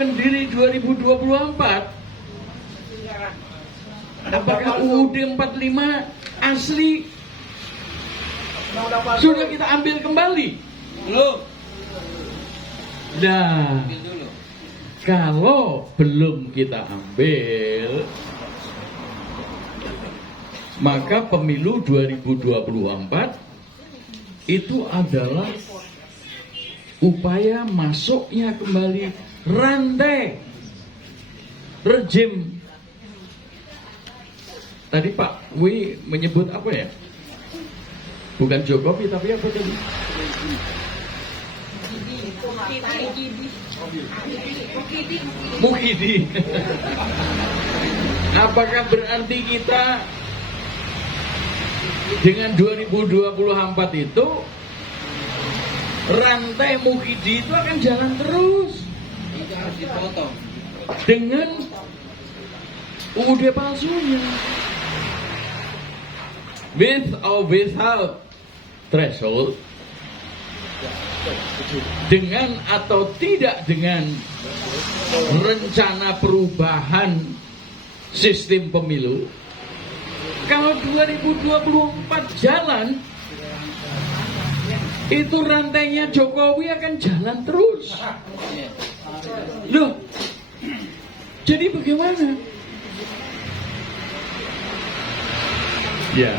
Kendiri 2024, apakah UUD 45 asli sudah kita ambil kembali? Belum. Nah, kalau belum kita ambil, maka pemilu 2024 itu adalah upaya masuknya kembali rantai rejim. Tadi Pak Wi menyebut apa ya? Bukan Jokowi tapi apa tadi? Muhyiddin. Apakah berarti kita dengan 2024 itu rantai Muhyiddin itu akan jalan terus? Itu harus dipotong. Dengan UUD palsunya, with or without threshold, dengan atau tidak dengan rencana perubahan sistem pemilu. Kalau 2024 jalan, itu rantainya Jokowi akan jalan terus. Loh, jadi bagaimana? Ya,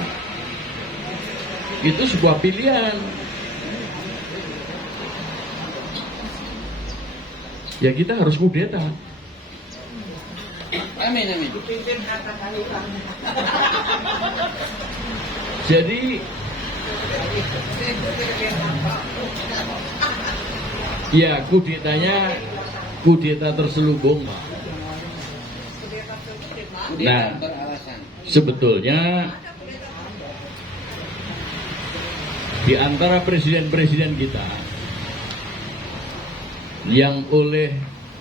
itu sebuah pilihan. Ya kita harus kudeta. Amin, amin. Jadi ya kudeta terselubung. Nah, sebetulnya di antara presiden-presiden kita yang oleh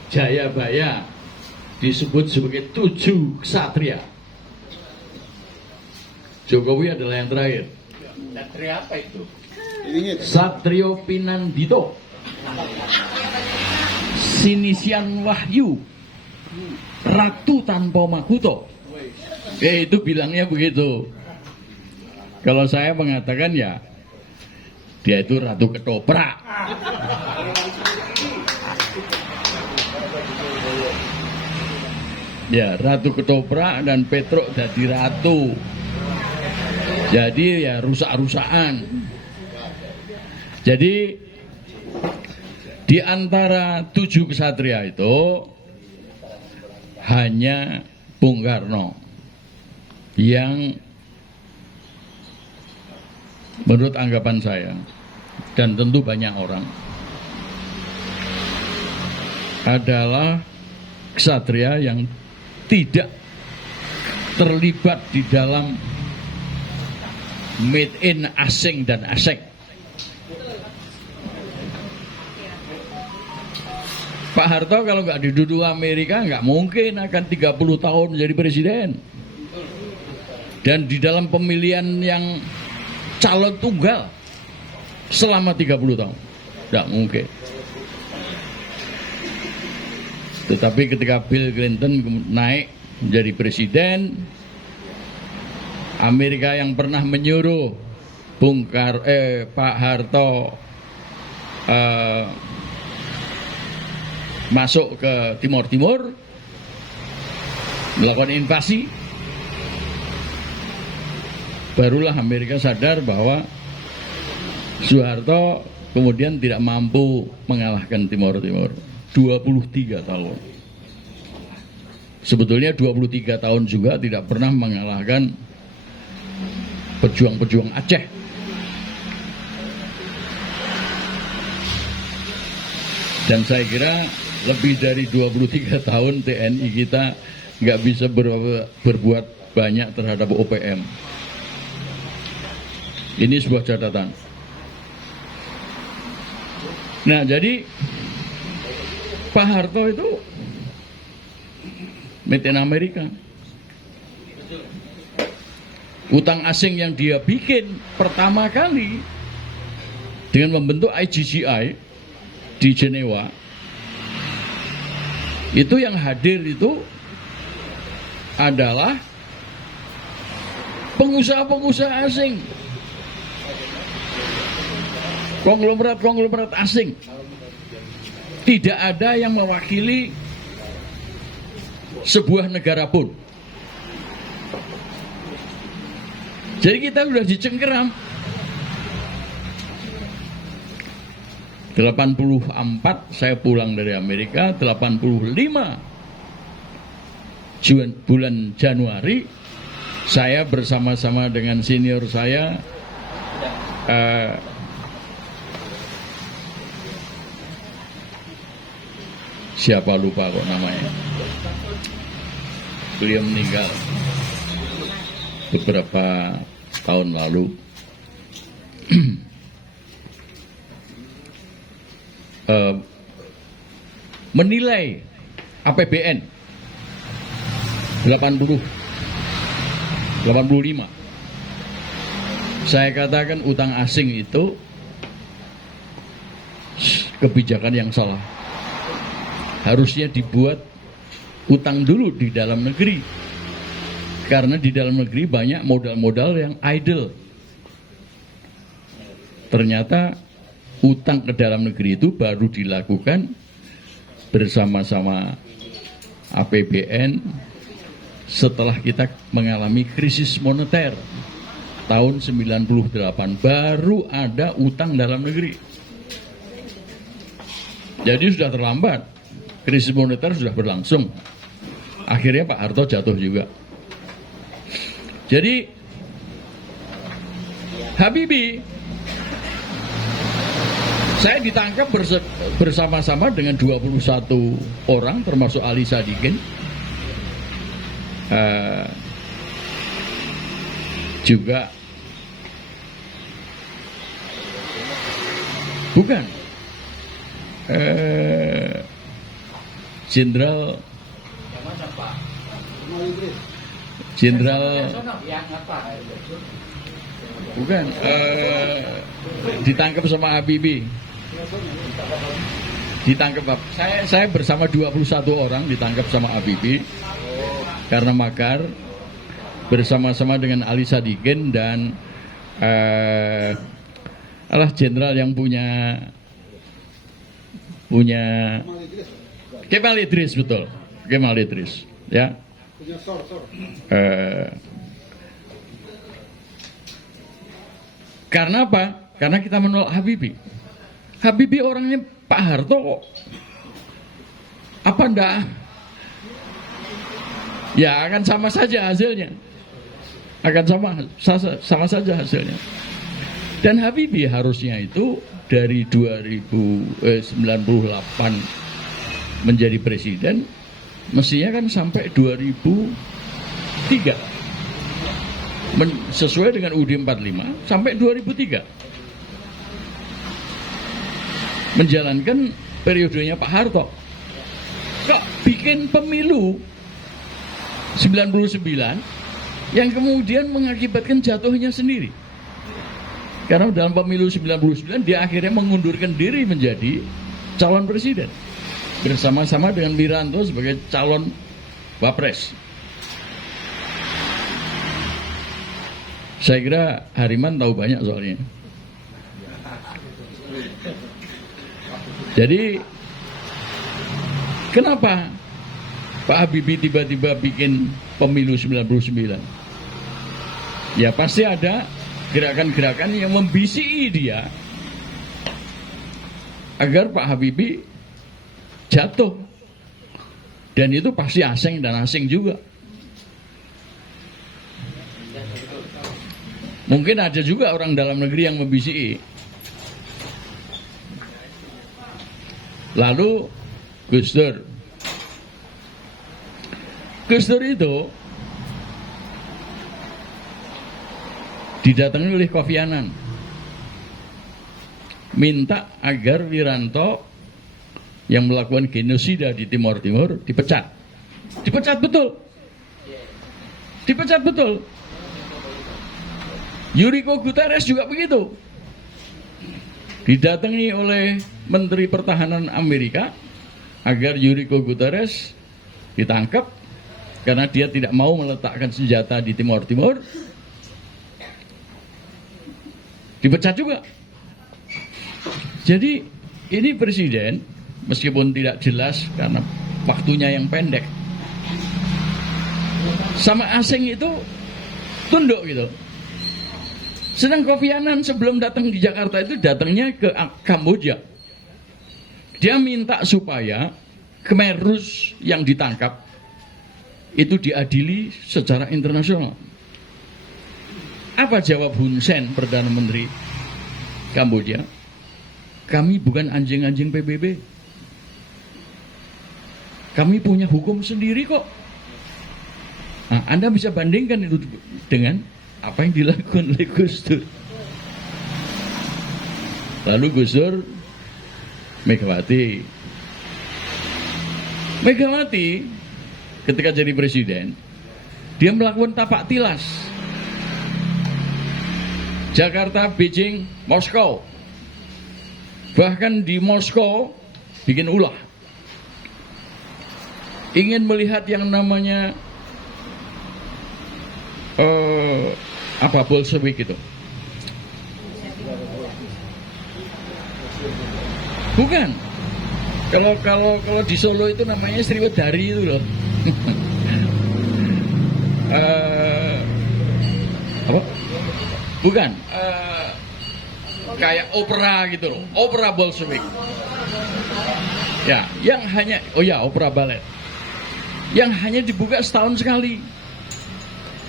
Jayabaya disebut sebagai 7 ksatria, Jokowi adalah yang terakhir. Ksatria apa itu? Satrio Pinandito, Sinisian Wahyu, Ratu Tanpa Makuto. Itu bilangnya begitu. Kalau saya mengatakan ya, dia itu Ratu Ketoprak. Ya, Ratu Ketoprak dan Petruk jadi ratu. Jadi ya rusak-rusakan. Jadi di antara 7 ksatria itu hanya Bung Karno yang menurut anggapan saya dan tentu banyak orang adalah ksatria yang tidak terlibat di dalam made in asing dan asing. Pak Harto kalau nggak diduduk Amerika nggak mungkin akan 30 tahun menjadi presiden. Dan di dalam pemilihan yang calon tunggal selama 30 tahun. Nggak mungkin. Tetapi ketika Bill Clinton naik menjadi presiden, Amerika yang pernah menyuruh Pak Harto masuk ke Timur Timur, melakukan invasi, barulah Amerika sadar bahwa Soeharto kemudian tidak mampu mengalahkan Timur Timur. 23 tahun. Sebetulnya 23 tahun juga tidak pernah mengalahkan pejuang-pejuang Aceh. Dan saya kira lebih dari 23 tahun TNI kita nggak bisa berbuat banyak terhadap OPM. Ini sebuah catatan. Nah, jadi Pak Harto itu made in Amerika. Utang asing yang dia bikin pertama kali dengan membentuk IGGI di Jenewa Itu yang hadir itu adalah pengusaha-pengusaha asing, konglomerat-konglomerat asing. Tidak ada yang mewakili sebuah negara pun. Jadi kita sudah dicengkeram. 84 saya pulang dari Amerika, 85 bulan Januari saya bersama-sama dengan senior saya siapa lupa kok namanya, beliau meninggal beberapa tahun lalu. Menilai APBN 85. Saya katakan utang asing itu kebijakan yang salah. Harusnya dibuat utang dulu di dalam negeri. Karena di dalam negeri banyak modal-modal yang idle. Ternyata utang ke dalam negeri itu baru dilakukan bersama-sama APBN setelah kita mengalami krisis moneter tahun 98, baru ada utang dalam negeri. Jadi sudah terlambat, krisis moneter sudah berlangsung. Akhirnya Pak Harto jatuh juga. Jadi Habibie, saya ditangkap bersama-sama dengan 21 orang termasuk Ali Sadikin. Juga bukan Jenderal bukan ditangkap sama Habibie. Ditangkap, saya bersama 21 orang ditangkap sama Habibie karena makar bersama-sama dengan Ali Sadikin dan jenderal yang punya Kemal Idris, betul, Kemal Idris, ya. Karena apa? Karena kita menolak Habibie. Habibie orangnya Pak Harto kok. Apa enggak? Ya akan sama saja hasilnya. Akan sama saja hasilnya. Dan Habibie harusnya itu dari 98 menjadi presiden, mestinya kan sampai 2003. Sesuai dengan UUD 45 sampai 2003. Menjalankan periodenya Pak Harto. Kok bikin pemilu 99 yang kemudian mengakibatkan jatuhnya sendiri. Karena dalam pemilu 99 dia akhirnya mengundurkan diri menjadi calon presiden bersama-sama dengan Wiranto sebagai calon wapres. Saya kira Hariman tahu banyak soalnya. Jadi kenapa Pak Habibie tiba-tiba bikin pemilu 99? Ya pasti ada gerakan-gerakan yang membisiki dia agar Pak Habibie jatuh. Dan itu pasti asing dan asing juga. Mungkin ada juga orang dalam negeri yang membisiki. Lalu Gus Dur itu didatangi oleh Kofi Annan, minta agar Wiranto yang melakukan genosida di Timur Timur dipecat. Dipecat betul. Yuriko Guterres juga begitu. Didatangi oleh Menteri Pertahanan Amerika agar Yuriko Guterres ditangkap karena dia tidak mau meletakkan senjata di Timur Timur. Dipecat juga. Jadi ini presiden meskipun tidak jelas karena waktunya yang pendek, sama asing itu tunduk gitu. Sedang Kofi Annan sebelum datang di Jakarta itu datangnya ke Kamboja. Dia minta supaya Khmer Rouge yang ditangkap itu diadili secara internasional. Apa jawab Hun Sen, Perdana Menteri Kamboja? Kami bukan anjing-anjing PBB. Kami punya hukum sendiri kok. Nah, Anda bisa bandingkan itu dengan apa yang dilakukan oleh Gus Dur. Lalu Gus Dur, Megawati ketika jadi presiden, dia melakukan tapak tilas. Jakarta, Beijing, Moskow. Bahkan di Moskow bikin ulah. Ingin melihat yang namanya Bolshevik itu. Bukan. Kalau di Solo itu namanya Sriwedari itu loh. Apa? Bukan. Kayak opera gitu loh. Opera Bolshevik. Ya, yang hanya opera balet. Yang hanya dibuka setahun sekali.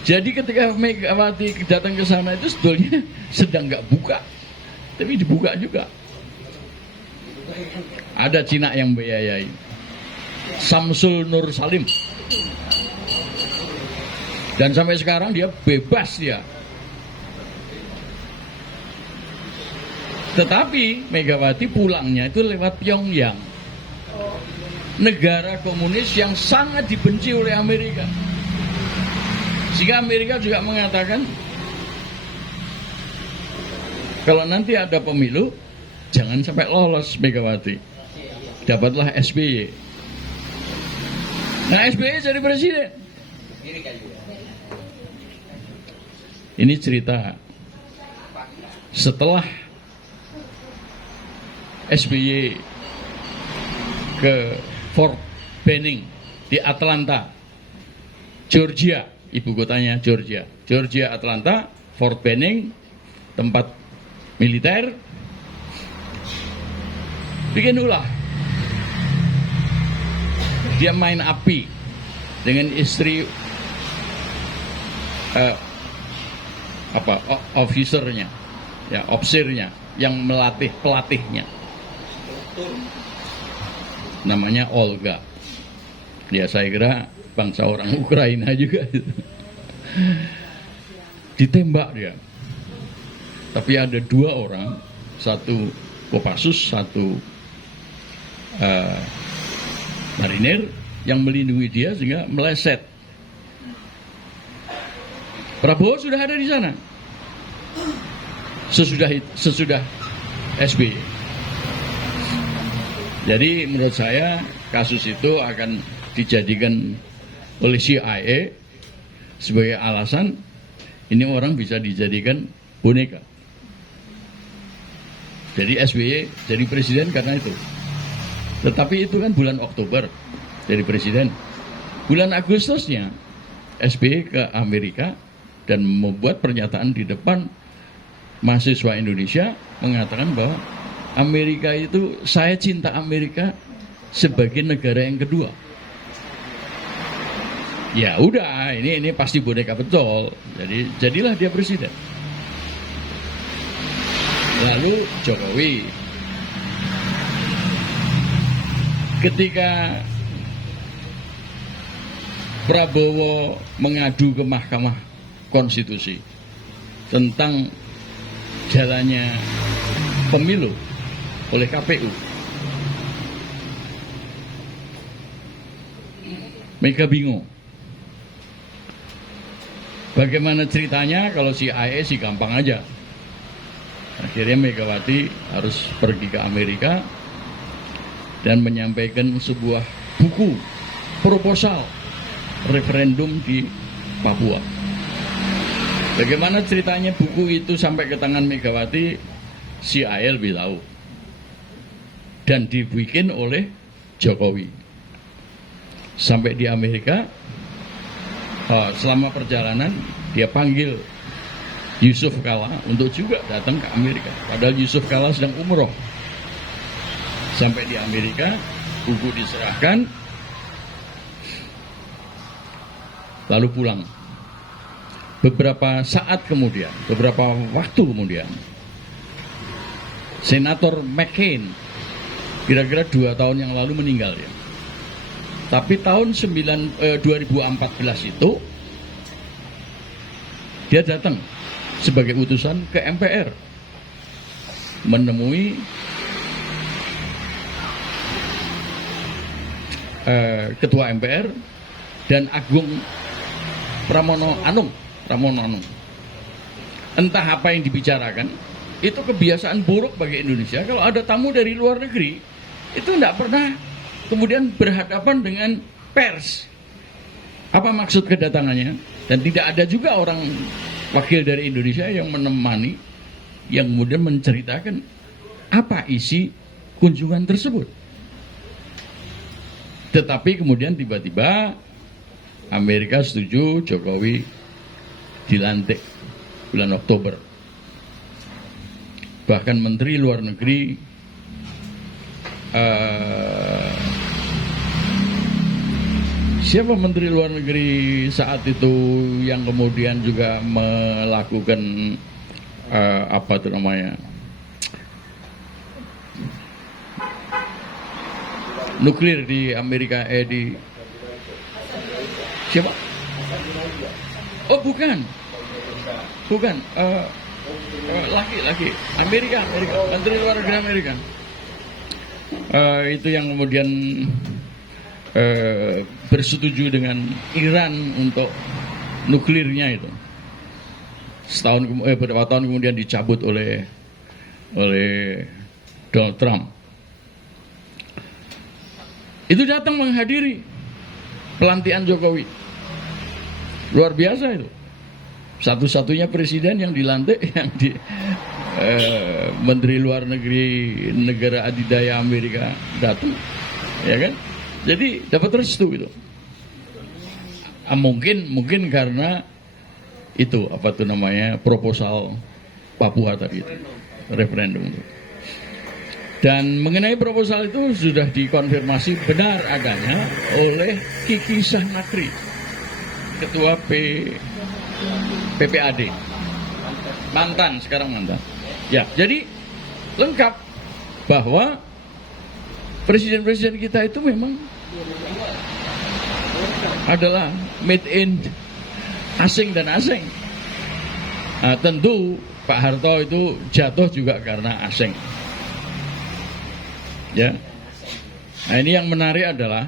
Jadi ketika Megawati datang ke sana itu sebetulnya sedang nggak buka, tapi dibuka juga. Ada Cina yang biayai, Samsul Nur Salim, dan sampai sekarang dia bebas dia. Tetapi Megawati pulangnya itu lewat Pyongyang, negara komunis yang sangat dibenci oleh Amerika. Sehingga Amerika juga mengatakan kalau nanti ada pemilu jangan sampai lolos Megawati. Dapatlah SBY. Nah, SBY jadi presiden. Ini cerita setelah SBY ke Fort Benning di Atlanta, Georgia. Ibu kotanya Georgia. Georgia, Atlanta, Fort Benning, tempat militer. Bikin ulah. Dia main api dengan istri officernya, ya, officernya yang melatih pelatihnya. Namanya Olga. Ya, saya kira bangsa orang Ukraina juga. Ditembak dia. Tapi ada 2 orang, satu Kopassus, satu marinir yang melindungi dia sehingga meleset. Prabowo sudah ada di sana sesudah SBY. Jadi menurut saya kasus itu akan dijadikan oleh CIA sebagai alasan ini orang bisa dijadikan boneka. Jadi SBY jadi presiden karena itu. Tetapi itu kan bulan Oktober jadi presiden. Bulan Agustusnya SBY ke Amerika dan membuat pernyataan di depan mahasiswa Indonesia mengatakan bahwa Amerika itu, saya cinta Amerika sebagai negara yang kedua. Ya udah, ini pasti boneka betul. Jadi jadilah dia presiden. Lalu Jokowi ketika Prabowo mengadu ke Mahkamah Konstitusi tentang jalannya pemilu oleh KPU, Mega bingung. Bagaimana ceritanya? Kalau si AE sih gampang aja. Akhirnya Megawati harus pergi ke Amerika dan menyampaikan sebuah buku proposal referendum di Papua. Bagaimana ceritanya buku itu sampai ke tangan Megawati, si AL lebih tahu. Dan dibikin oleh Jokowi. Sampai di Amerika, selama perjalanan dia panggil Yusuf Kala untuk juga datang ke Amerika. Padahal Yusuf Kala sedang umroh. Sampai di Amerika, buku diserahkan, lalu pulang. Beberapa saat kemudian, beberapa waktu kemudian, Senator McCain, kira-kira 2 tahun yang lalu meninggal ya. Tapi tahun 2014 itu, dia datang sebagai utusan ke MPR, menemui Ketua MPR dan Agung Pramono Anung. Entah apa yang dibicarakan, itu kebiasaan buruk bagi Indonesia. Kalau ada tamu dari luar negeri, itu tidak pernah kemudian berhadapan dengan pers. Apa maksud kedatangannya? Dan tidak ada juga orang wakil dari Indonesia yang menemani, yang kemudian menceritakan apa isi kunjungan tersebut. Tetapi kemudian tiba-tiba Amerika setuju Jokowi dilantik bulan Oktober. Bahkan Menteri Luar Negeri siapa Menteri Luar Negeri saat itu yang kemudian juga melakukan apa itu namanya, nuklir di Amerika, di siapa? Oh bukan, laki Amerika, Menteri Luar Negeri Amerika. Itu yang kemudian bersetuju dengan Iran untuk nuklirnya itu. Beberapa tahun kemudian dicabut oleh Donald Trump. Itu datang menghadiri pelantikan Jokowi. Luar biasa itu. Satu-satunya presiden yang dilantik yang Menteri Luar Negeri negara adidaya Amerika datang, ya kan? Jadi dapat restu itu. Mungkin karena itu apa tuh namanya, proposal Papua tadi itu, referendum itu. Dan mengenai proposal itu sudah dikonfirmasi benar adanya oleh Kiki Sahnakri, Ketua PPAD, sekarang mantan. Ya, jadi lengkap bahwa presiden-presiden kita itu memang adalah made in asing dan asing. Nah, tentu Pak Harto itu jatuh juga karena asing. Ya. Nah, ini yang menarik adalah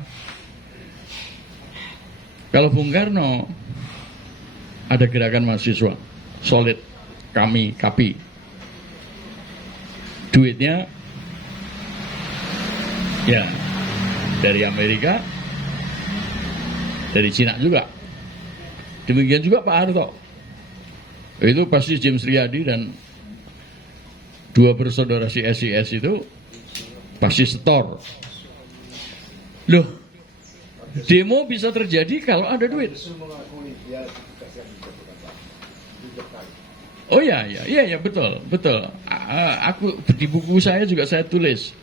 kalau Bung Karno ada gerakan mahasiswa solid, kami KAPI, duitnya ya dari Amerika, dari Cina juga. Demikian juga Pak Harto. Itu pasti James Riyadi dan 2 bersaudara CSIS itu pasti setor. Loh, demo bisa terjadi kalau ada duit. Oh ya betul. Aku di buku saya juga saya tulis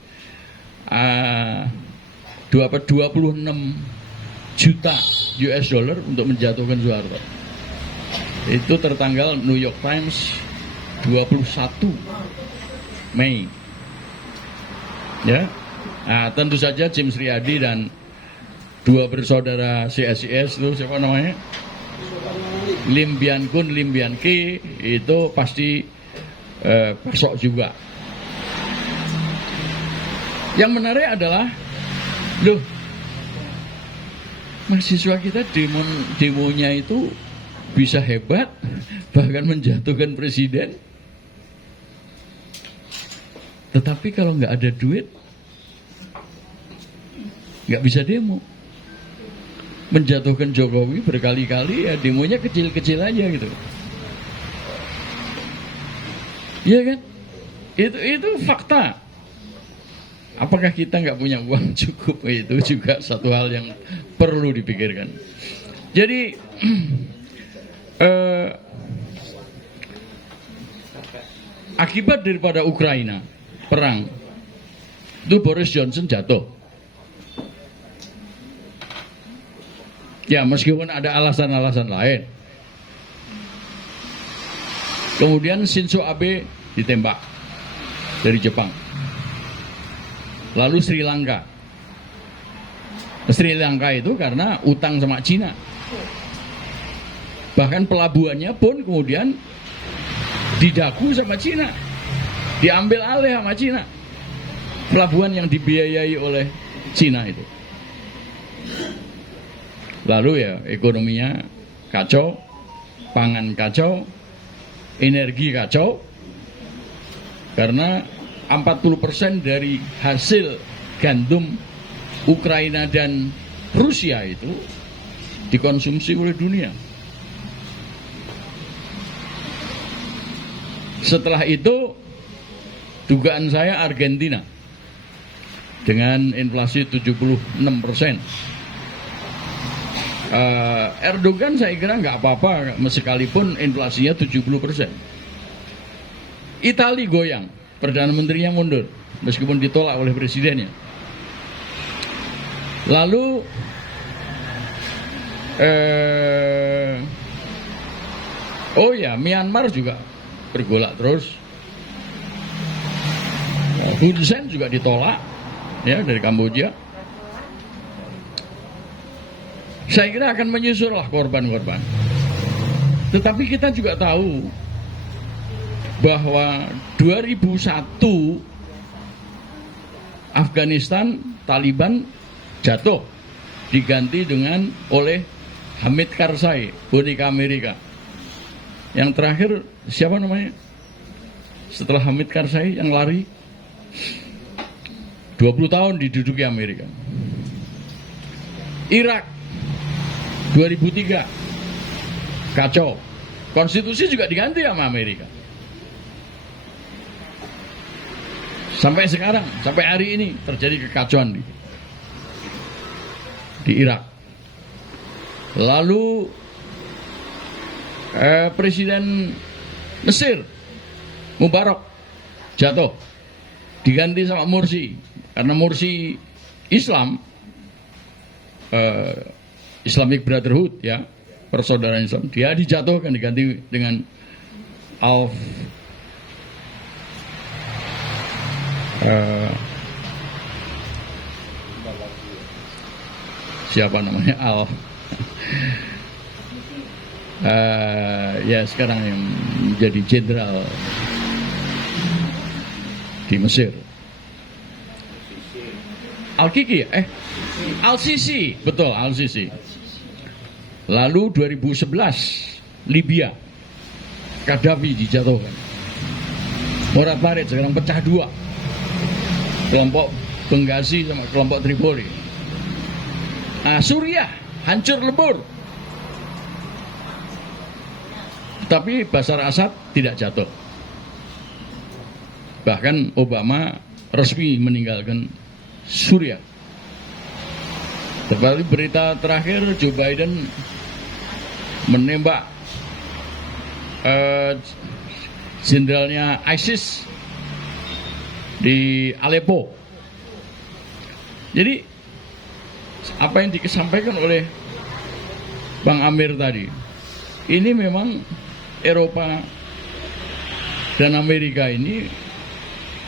26 juta US dollar untuk menjatuhkan Soeharto. Itu tertanggal New York Times 21 Mei. Ya, nah, tentu saja James Riyadi dan 2 bersaudara CSIS itu siapa namanya? Lim Bian Kun, Lim Bian Ki itu pasti pasok juga. Yang menarik adalah, loh, mahasiswa kita demonya itu bisa hebat, bahkan menjatuhkan presiden. Tetapi kalau nggak ada duit, nggak bisa demo. Menjatuhkan Jokowi berkali-kali, ya demonya kecil-kecil aja gitu. Iya kan? Itu fakta. Apakah kita nggak punya uang cukup? Itu juga satu hal yang perlu dipikirkan. Jadi akibat daripada Ukraina perang itu Boris Johnson jatuh. Ya meskipun ada alasan-alasan lain. Kemudian Shinzo Abe ditembak dari Jepang. Lalu Sri Lanka. Sri Lanka itu karena utang sama Cina. Bahkan pelabuhannya pun kemudian didaku sama Cina. Diambil alih sama Cina. Pelabuhan yang dibiayai oleh Cina itu. Lalu ya ekonominya kacau, pangan kacau, energi kacau. Karena 40% dari hasil gandum Ukraina dan Rusia itu dikonsumsi oleh dunia. Setelah itu dugaan saya Argentina dengan inflasi 76%. Erdogan saya kira nggak apa-apa mesekalipun inflasinya 70%. Itali goyang, Perdana Menterinya mundur meskipun ditolak oleh presidennya. Lalu oh ya, Myanmar juga bergolak terus. Hun Sen juga ditolak ya dari Kamboja. Saya kira akan menyusul lah korban-korban. Tetapi kita juga tahu bahwa 2001 Afghanistan Taliban jatuh diganti dengan oleh Hamid Karzai, boneka Amerika. Yang terakhir siapa namanya? Setelah Hamid Karzai yang lari 20 tahun diduduki Amerika. Irak 2003 kacau. Konstitusi juga diganti sama Amerika. Sampai sekarang, sampai hari ini terjadi kekacauan di Irak. Lalu Presiden Mesir Mubarak jatuh, diganti sama Mursi. Karena Mursi Islam, Islamic Brotherhood ya, persaudaraan Islam, dia dijatuhkan, diganti dengan siapa namanya ya sekarang yang menjadi jenderal di Mesir, Al-Kiki Al-Sisi, betul Al-Sisi. Lalu 2011 Libya, Gaddafi dijatuhkan. Murad Parit sekarang pecah dua, kelompok Benghazi sama kelompok Tripoli. Suriah hancur lebur, tapi Bashar Assad tidak jatuh. Bahkan Obama resmi meninggalkan Suriah. Tetapi berita terakhir Joe Biden menembak jenderalnya ISIS di Aleppo. Jadi apa yang disampaikan oleh Bang Amir tadi, ini memang Eropa dan Amerika ini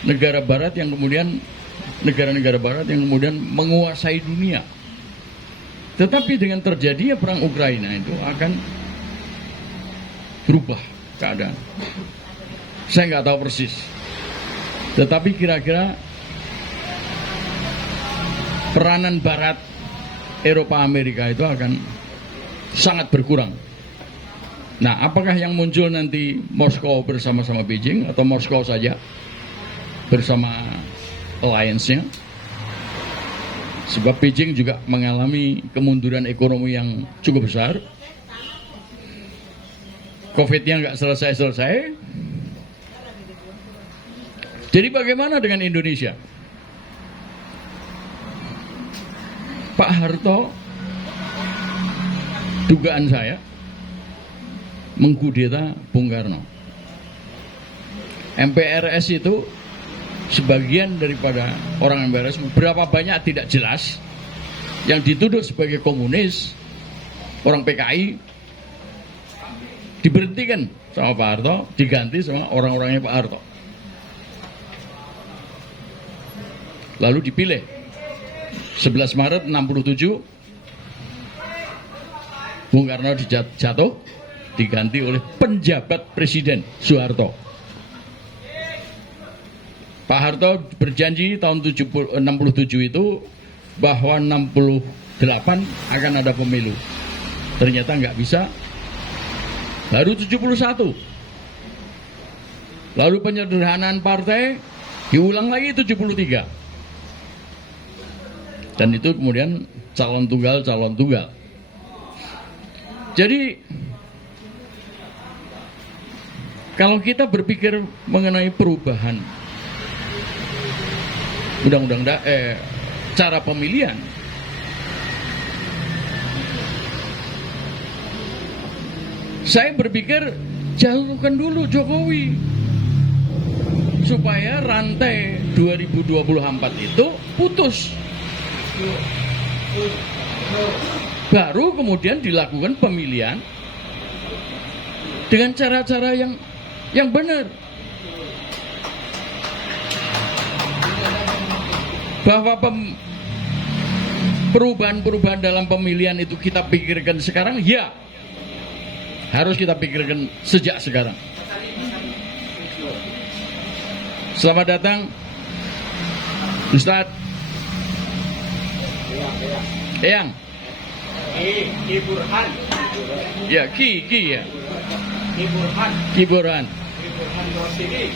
negara barat yang kemudian negara-negara barat yang kemudian menguasai dunia. Tetapi dengan terjadinya perang Ukraina itu akan berubah keadaan. Saya nggak tahu persis. Tetapi kira-kira peranan barat Eropa Amerika itu akan sangat berkurang. Nah, apakah yang muncul nanti Moskow bersama-sama Beijing atau Moskow saja bersama alliance-nya? Sebab Beijing juga mengalami kemunduran ekonomi yang cukup besar. Covid-nya nggak selesai-selesai. Jadi bagaimana dengan Indonesia? Pak Harto, dugaan saya, mengkudeta Bung Karno. MPRS itu sebagian daripada orang MPRS, berapa banyak tidak jelas, yang dituduh sebagai komunis, orang PKI, diberhentikan sama Pak Harto, diganti sama orang-orangnya Pak Harto. Lalu dipilih 11 Maret 67 Bung Karno jatuh, diganti oleh penjabat Presiden Soeharto. Pak Harto berjanji tahun 67 itu bahwa 68 akan ada pemilu. Ternyata nggak bisa. Baru 71. Lalu penyederhanaan partai diulang lagi 73. Dan itu kemudian calon tunggal. Jadi kalau kita berpikir mengenai perubahan undang-undang cara pemilihan, saya berpikir jauhkan dulu Jokowi supaya rantai 2024 itu putus. Baru kemudian dilakukan pemilihan dengan cara-cara yang benar. Bahwa perubahan-perubahan dalam pemilihan itu kita pikirkan sekarang, ya harus kita pikirkan sejak sekarang. Selamat datang Ustadz Eyang. Ki Burhan. Ya, Ki ya. Ki Burhan. Ki Burhan. Ki Burhan Rosidi.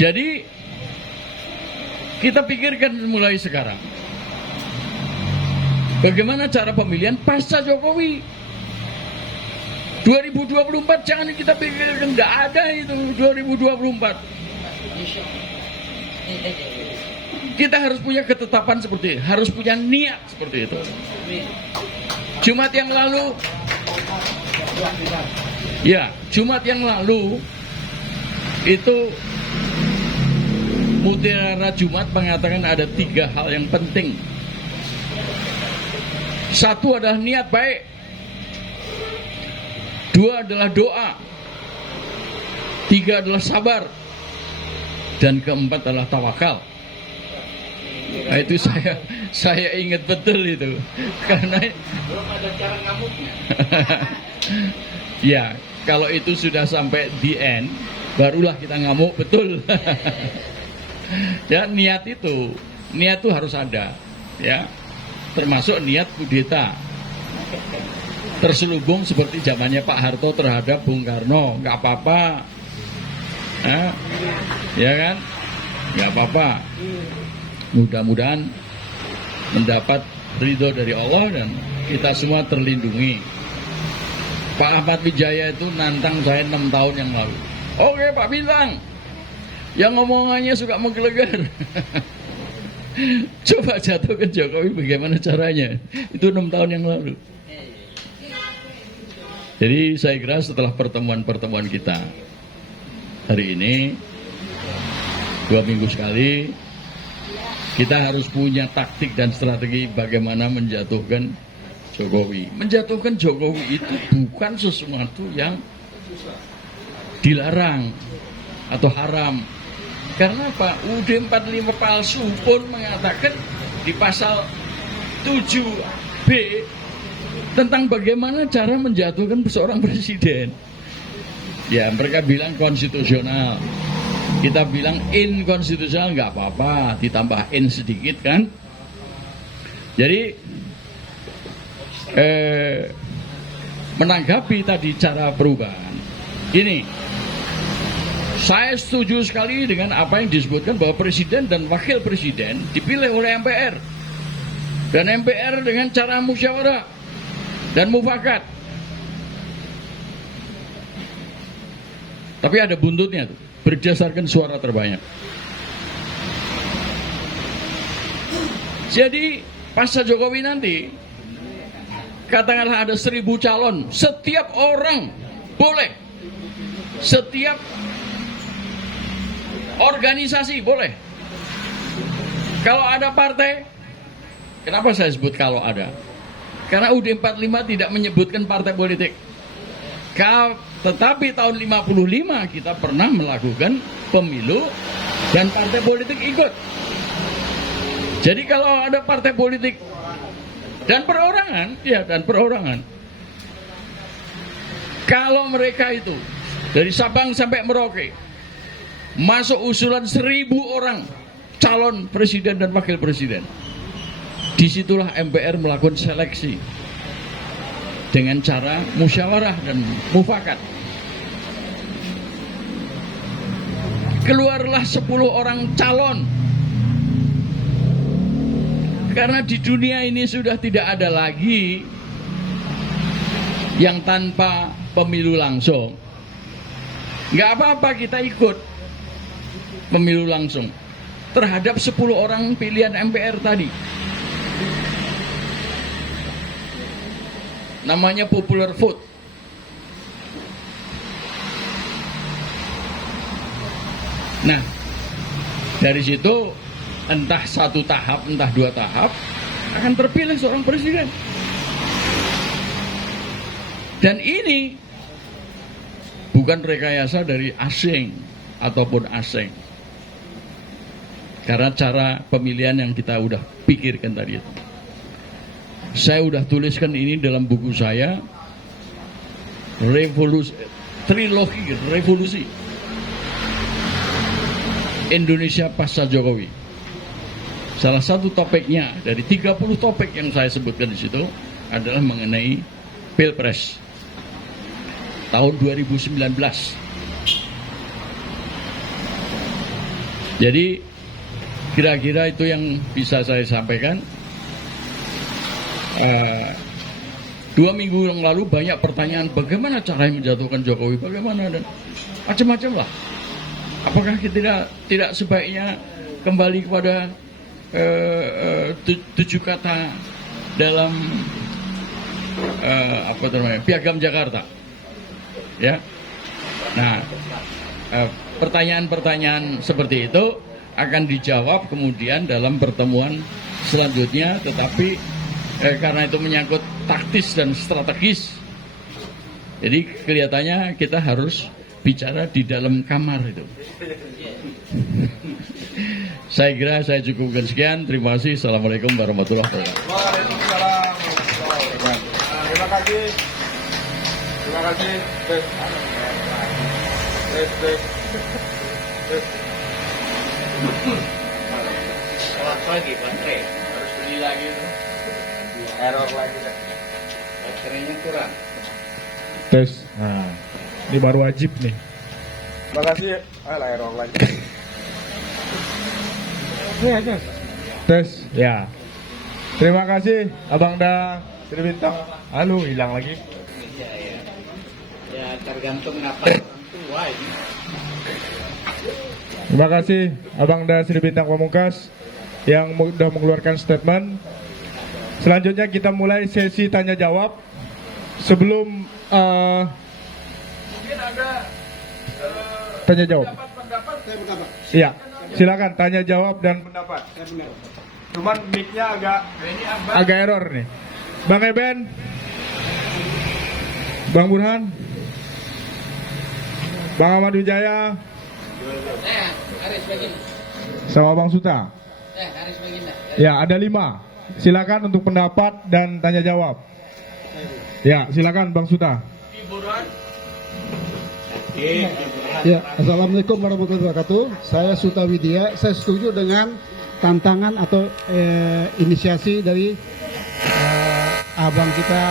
Jadi kita pikirkan mulai sekarang bagaimana cara pemilihan pasca Jokowi 2024. Jangan kita pikirkan nggak ada itu 2024. Kita harus punya ketetapan seperti itu, harus punya niat seperti itu. Jumat yang lalu itu Mutiara Jumat mengatakan ada 3 hal yang penting. Satu adalah niat baik, 2 adalah doa, 3 adalah sabar, dan keempat adalah tawakal. Nah, itu saya ingat betul itu karena Belum ada cara ngamuknya. ya kalau itu sudah sampai di end barulah kita ngamuk betul. Ya niat itu harus ada, ya termasuk niat kudeta terselubung seperti zamannya Pak Harto terhadap Bung Karno. Nggak apa-apa, ya kan, nggak apa-apa. Mudah-mudahan mendapat ridho dari Allah dan kita semua terlindungi. Pak Ahmad Wijaya itu nantang saya 6 tahun yang lalu. Oke Pak Bintang, yang ngomongannya suka menggelegar. Coba jatuh ke Jokowi bagaimana caranya. Itu 6 tahun yang lalu. Jadi saya kira setelah pertemuan-pertemuan kita hari ini 2 minggu sekali, kita harus punya taktik dan strategi bagaimana menjatuhkan Jokowi. Menjatuhkan Jokowi itu bukan sesuatu yang dilarang atau haram. Karena apa? UUD 45 palsu pun mengatakan di pasal 7B tentang bagaimana cara menjatuhkan seorang presiden. Ya, mereka bilang konstitusional. Kita bilang inkonstitusional, nggak apa-apa, ditambah in sedikit kan. Jadi menanggapi tadi cara perubahan ini, Saya setuju sekali dengan apa yang disebutkan bahwa presiden dan wakil presiden dipilih oleh MPR. Dan MPR dengan cara musyawarah dan mufakat. Tapi ada buntutnya tuh, berdasarkan suara terbanyak. Jadi pasca Jokowi nanti, katakanlah ada 1.000 calon, setiap orang boleh, setiap organisasi boleh. Kalau ada partai, kenapa saya sebut kalau ada? Karena UUD 45 tidak menyebutkan partai politik. Tetapi tahun 55 kita pernah melakukan pemilu dan partai politik ikut. Jadi kalau ada partai politik dan perorangan, ya dan perorangan, kalau mereka itu dari Sabang sampai Merauke masuk usulan 1.000 orang calon presiden dan wakil presiden, disitulah MPR melakukan seleksi dengan cara musyawarah dan mufakat. Keluarlah 10 orang calon. Karena di dunia ini sudah tidak ada lagi yang tanpa pemilu langsung. Nggak apa-apa kita ikut pemilu langsung terhadap 10 orang pilihan MPR tadi. Namanya popular vote. Nah, dari situ entah 1 tahap, entah 2 tahap, akan terpilih seorang presiden. Dan ini bukan rekayasa dari asing ataupun asing. Karena cara pemilihan yang kita udah pikirkan tadi itu. Saya udah tuliskan ini dalam buku saya, Trilogi Revolusi Indonesia pasca Jokowi. Salah satu topiknya dari 30 topik yang saya sebutkan di situ adalah mengenai Pilpres tahun 2019. Jadi kira-kira itu yang bisa saya sampaikan. 2 minggu yang lalu banyak pertanyaan bagaimana cara menjatuhkan Jokowi, bagaimana dan macam-macam lah. Apakah kita tidak sebaiknya kembali kepada 7 kata dalam Piagam Jakarta, ya. Nah, pertanyaan-pertanyaan seperti itu akan dijawab kemudian dalam pertemuan selanjutnya. Tetapi karena itu menyangkut taktis dan strategis, jadi kelihatannya kita harus bicara di dalam kamar itu. Saya kira saya cukupkan sekian. Terima kasih. Assalamualaikum warahmatullahi wabarakatuh. Waalaikumsalam warahmatullahi wabarakatuh. Terima kasih. Terima kasih. Kelas lagi baterai. Harus beli lagi itu. Error lagi. Baterainya kurang. Tes. Nah, ini baru wajib nih. Terima kasih. Error lagi. Tes. Ya. Terima kasih Abang Da Sri Bintang. Halo, hilang lagi. Ya tergantung nafas orang tua ini. Terima kasih Abang Da Sri Bintang Pamungkas yang sudah mengeluarkan statement. Selanjutnya kita mulai sesi tanya jawab. Sebelum Mungkin ada tanya jawab. pendapat. Iya, silakan tanya jawab dan pendapat. Cuman mic-nya agak error nih. Bang Eben, Bang Burhan, Bang Ahmad Wijaya, sama Bang Suta. Ya, ada 5. Silakan untuk pendapat dan tanya jawab. Ya, silakan Bang Suta. Ya, Assalamualaikum warahmatullahi wabarakatuh. Saya Suta Widya. Saya setuju dengan tantangan atau inisiasi dari abang kita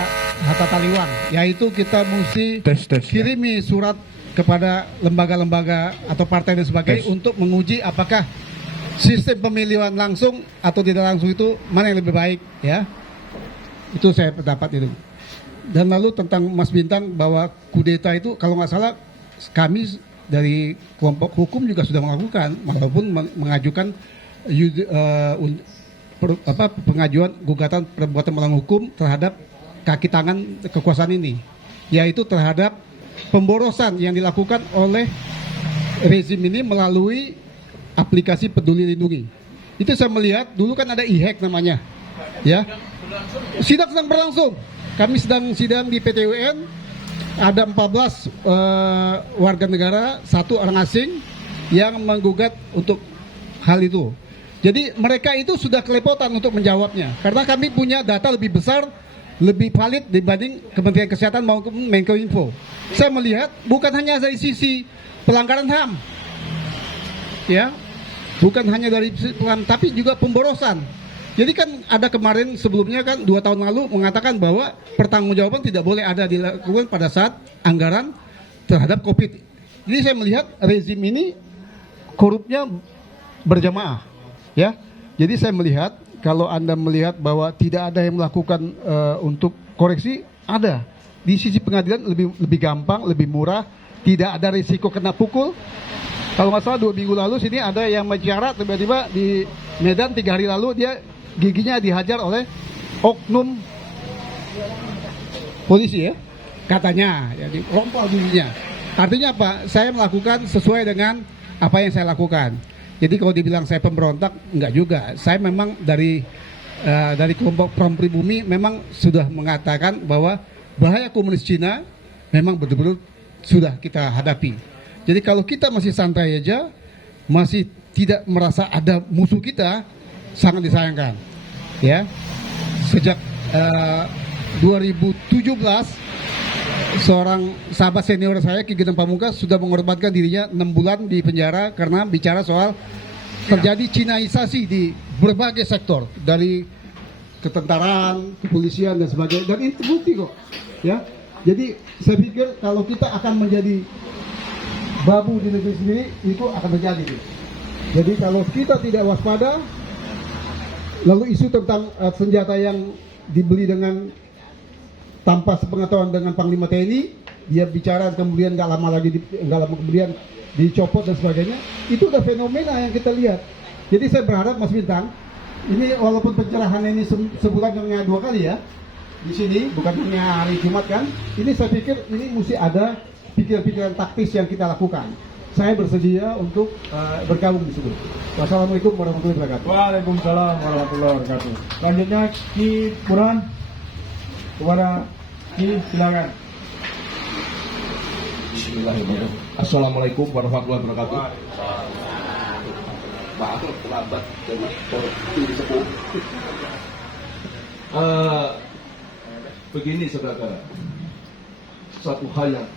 Hatta Taliwang, yaitu kita mesti Tes. kirimi surat kepada lembaga-lembaga atau partai dan sebagainya untuk menguji apakah sistem pemilihan langsung atau tidak langsung itu mana yang lebih baik, ya. Itu saya pendapat itu. Dan lalu tentang Mas Bintang bahwa kudeta itu kalau nggak salah kami dari kelompok hukum juga sudah melakukan, walaupun mengajukan pengajuan gugatan perbuatan melawan hukum terhadap kaki tangan kekuasaan ini, yaitu terhadap pemborosan yang dilakukan oleh rezim ini melalui aplikasi Peduli Lindungi. Itu saya melihat dulu kan ada e-hack namanya, ya. Sidang sedang berlangsung. Kami sedang sidang di PT UN. Ada 14 warga negara, 1 orang asing yang menggugat untuk hal itu. Jadi mereka itu sudah kelepotan untuk menjawabnya. Karena kami punya data lebih besar, lebih valid dibanding Kementerian Kesehatan maupun Menkominfo. Saya melihat bukan hanya dari sisi pelanggaran HAM, ya, bukan hanya dari pelanggaran, tapi juga pemborosan. Jadi kan ada kemarin sebelumnya kan 2 tahun lalu mengatakan bahwa pertanggungjawaban tidak boleh ada dilakukan pada saat anggaran terhadap COVID. Jadi saya melihat rezim ini korupnya berjamaah, ya. Jadi saya melihat kalau Anda melihat bahwa tidak ada yang melakukan untuk koreksi, ada. Di sisi pengadilan lebih gampang, lebih murah, tidak ada risiko kena pukul. Kalau nggak salah 2 minggu lalu sini ada yang bicara tiba-tiba di Medan 3 hari lalu dia giginya dihajar oleh oknum polisi, ya, katanya, ya, dirompol giginya. Artinya apa? Saya melakukan sesuai dengan apa yang saya lakukan. Jadi kalau dibilang saya pemberontak, enggak juga. Saya memang dari kelompok Prom Pribumi memang sudah mengatakan bahwa bahaya komunis Cina memang betul-betul sudah kita hadapi. Jadi kalau kita masih santai aja, masih tidak merasa ada musuh kita, sangat disayangkan. Ya, sejak 2017 seorang sahabat senior saya Ki Geneng Pamungkas sudah mengorbankan dirinya 6 bulan di penjara karena bicara soal terjadi Cinaisasi di berbagai sektor, dari ketentaraan, kepolisian dan sebagainya, dan itu bukti kok, ya. Jadi saya pikir kalau kita akan menjadi babu di negeri sendiri itu akan terjadi. Jadi kalau kita tidak waspada, lalu isu tentang senjata yang dibeli dengan tanpa sepengetahuan dengan Panglima TNI, dia bicara kemudian nggak lama kemudian dicopot dan sebagainya, itu udah fenomena yang kita lihat. Jadi saya berharap Mas Bintang, ini walaupun pencerahan ini sebulan hanya 2 kali ya, di sini bukan hanya hari Jumat kan, ini saya pikir ini mesti ada pikiran-pikiran taktis yang kita lakukan. Saya bersedia untuk bergabung di situ. Wassalamualaikum warahmatullahi wabarakatuh. Waalaikumsalam warahmatullahi wabarakatuh. Selanjutnya Ki Burhan, kepada Ki, silakan. Bismillahirrahmanirrahim. Assalamualaikum warahmatullahi wabarakatuh. Maaf terlambat dari tim sepuh. Begini saudara, satu hal yang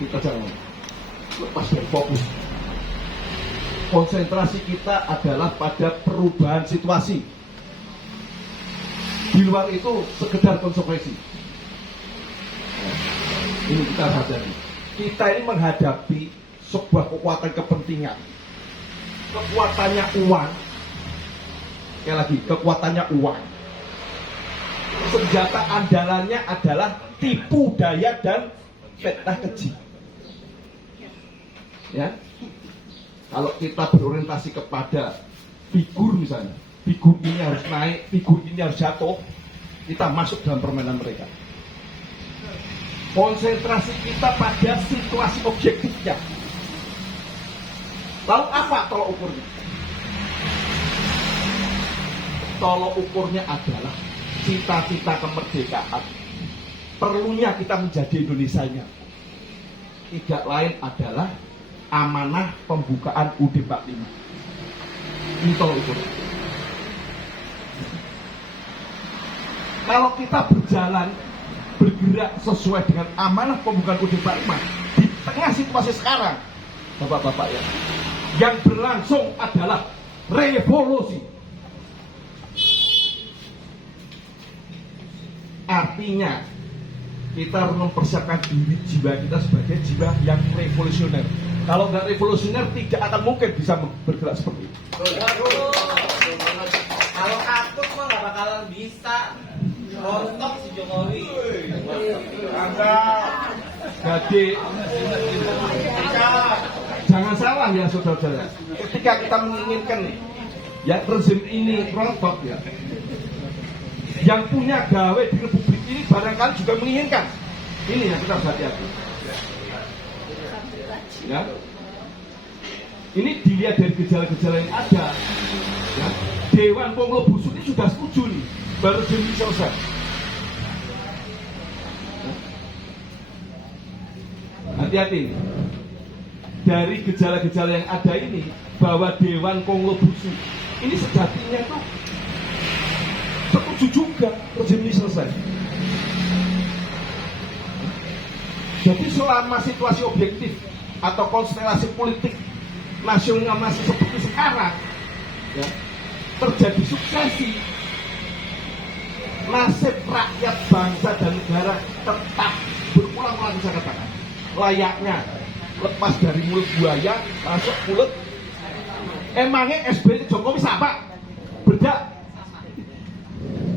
kita jangan lepas dari fokus. Konsentrasi kita adalah pada perubahan situasi. Di luar itu sekedar konsekuensi. Ini kita sadari. Kita ini menghadapi sebuah kekuatan kepentingan. Kekuatannya uang. Sekali lagi, kekuatannya uang. Senjata andalannya adalah tipu daya dan fitnah keji. Ya, kalau kita berorientasi kepada figur misalnya, figur ini harus naik, figur ini harus jatuh, kita masuk dalam permainan mereka. Konsentrasi kita pada situasi objektifnya. Lalu apa tolok ukurnya? Tolok ukurnya adalah cita-cita kemerdekaan. Perlunya kita menjadi Indonesianya. Tidak lain adalah amanah pembukaan UUD 45. Ini tolok ukurnya. Kalau kita berjalan, bergerak sesuai dengan amanah pembukaan UUD 45 di tengah situasi sekarang, Bapak-bapak ya, yang berlangsung adalah revolusi. Artinya kita harus mempersiapkan diri jiwa kita sebagai jiwa yang revolusioner. Kalau nggak revolusioner tidak akan mungkin bisa bergerak seperti itu. Kalau takut mah nggak bakalan bisa. Rontok si Jokowi. Jadi jangan salah ya saudara-saudara. Ketika kita menginginkan ya rezim ini rontok ya, yang punya gawe di republik ini barangkali juga menginginkan. Ini yang kita harus hati-hati. Ya. Ini dilihat dari gejala-gejala yang ada. Ya. Dewan Ponglo Busuk ini sudah setuju nih, baru jadi selesai. Hati-hati. Dari gejala-gejala yang ada ini, bahwa Dewan Ponglo Busuk ini sejatinya itu setuju juga rezim ini selesai. Jadi selama situasi objektif atau konstelasi politik nasional masih seperti sekarang, ya, terjadi suksesi, nasib rakyat, bangsa dan negara tetap berulang-ulang saya katakan layaknya lepas dari mulut buaya masuk mulut. Emangnya SBY Jokowi siapa? Beda.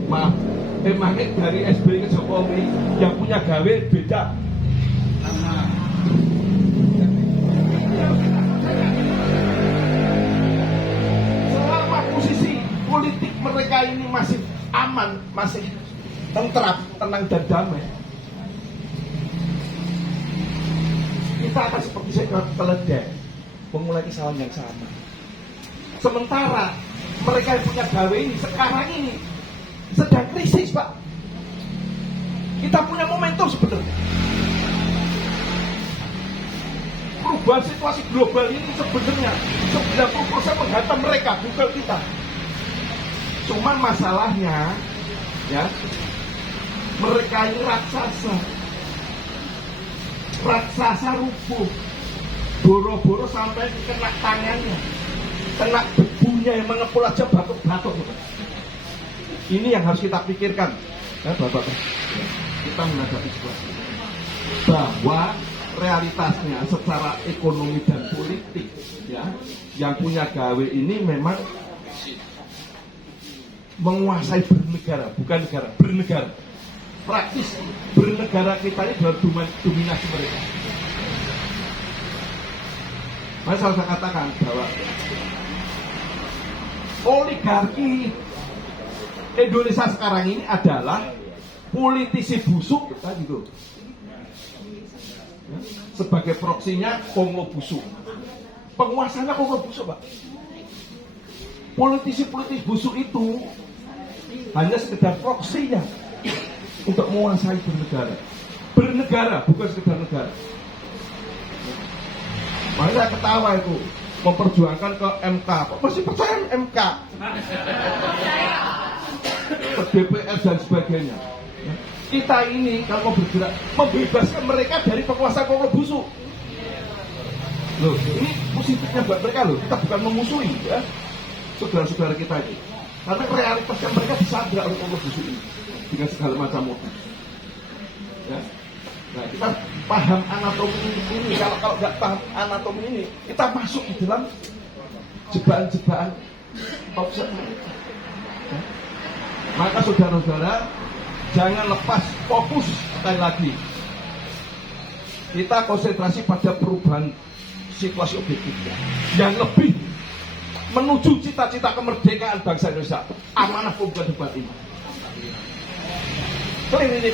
Maaf, emangnya dari SBY ke Jokowi yang punya gawe beda. Selama posisi politik mereka ini masih aman, masih tentram, tenang dan damai, kita akan seperti keledai memulai kesalahan yang sama. Sementara mereka yang punya gawe ini sekarang ini sedang krisis, Pak. Kita punya momentum sebenarnya. Perubahan situasi global ini sebenarnya 90% menghantam mereka, bukan kita. Cuma masalahnya, ya, mereka ini raksasa rubuh, boro-boro sampai kena tangannya, kena debunya yang mengepul aja batuk-batuk. Ini yang harus kita pikirkan, ya, Bapak. Kita menghadapi situasi bahwa realitasnya secara ekonomi dan politik, ya, yang punya gawe ini memang menguasai bernegara, bukan negara, bernegara. Praktis bernegara kita ini dalam dominasi mereka. Maka saya katakan bahwa oligarki Indonesia sekarang ini adalah politisi busuk tadi itu. Sebagai proksinya Ponglo Busuk. Penguasanya Ponglo Busuk, Pak. Politisi-politisi busuk itu hanya sekedar proksinya untuk menguasai bernegara. Bernegara, bukan sekedar negara. Makanya saya ketawa itu, memperjuangkan ke MK. Kok masih percaya MK? Ke DPR dan sebagainya. Kita ini kalau mau bergerak membebaskan mereka dari penguasa Ponglo Busuk. Loh, ini positifnya buat mereka loh. Kita bukan memusuhi, ya, saudara-saudara kita ini. Karena realitasnya mereka disandra oleh Ponglo Busuk ini dengan segala macam motif. Ya. Nah, kita paham anatomi ini. Kalau nggak paham anatomi ini, kita masuk di dalam jebakan-jebakan toxic. Ya. Maka saudara-saudara, jangan lepas fokus sekali lagi. Kita konsentrasi pada perubahan situasi objektifnya yang lebih menuju cita-cita kemerdekaan bangsa Indonesia. Amanah pemuda debat ini. Clear ini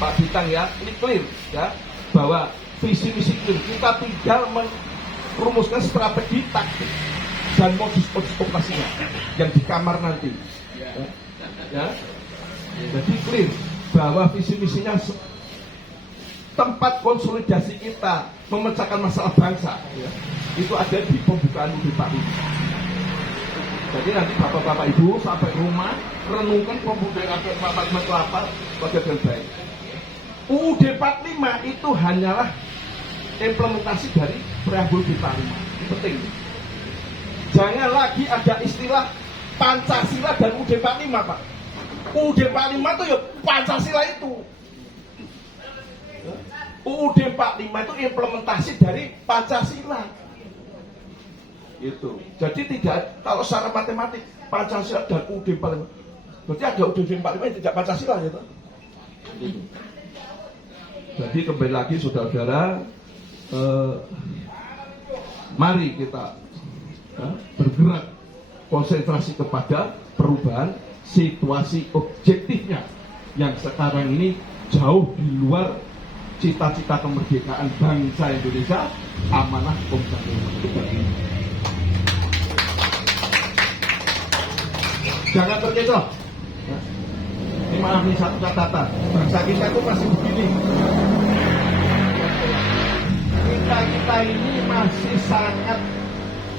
Pak Bintang, ya, ini clear, ya, bahwa visi misi kita tinggal merumuskan strategi taktik dan modus operasinya yang di kamar nanti. Ya. Jadi clear bahwa visi misinya tempat konsolidasi kita memecahkan masalah bangsa, ya, itu ada di pembukaan UUD 45. Jadi nanti bapak-bapak ibu sampai rumah renungkan pembukaan UUD 45 itu apa sebagai yang baik. UUD 45 itu hanyalah implementasi dari preambul UUD 45. Ini penting. Jangan lagi ada istilah Pancasila dan UUD 45, Pak. UUD 45 itu ya Pancasila itu. UUD 45 itu implementasi dari Pancasila. Itu. Jadi tidak, kalau secara matematik Pancasila dan UUD 45, berarti ada UUD 45 yang tidak Pancasila gitu. Itu. Jadi kembali lagi saudara-saudara, mari kita bergerak konsentrasi kepada perubahan situasi objektifnya yang sekarang ini jauh di luar cita-cita kemerdekaan bangsa Indonesia, amanah pemuda. Jangan terkecoh. Ini maaf nih satu catatan, bangsa kita itu masih begini. Kita ini masih sangat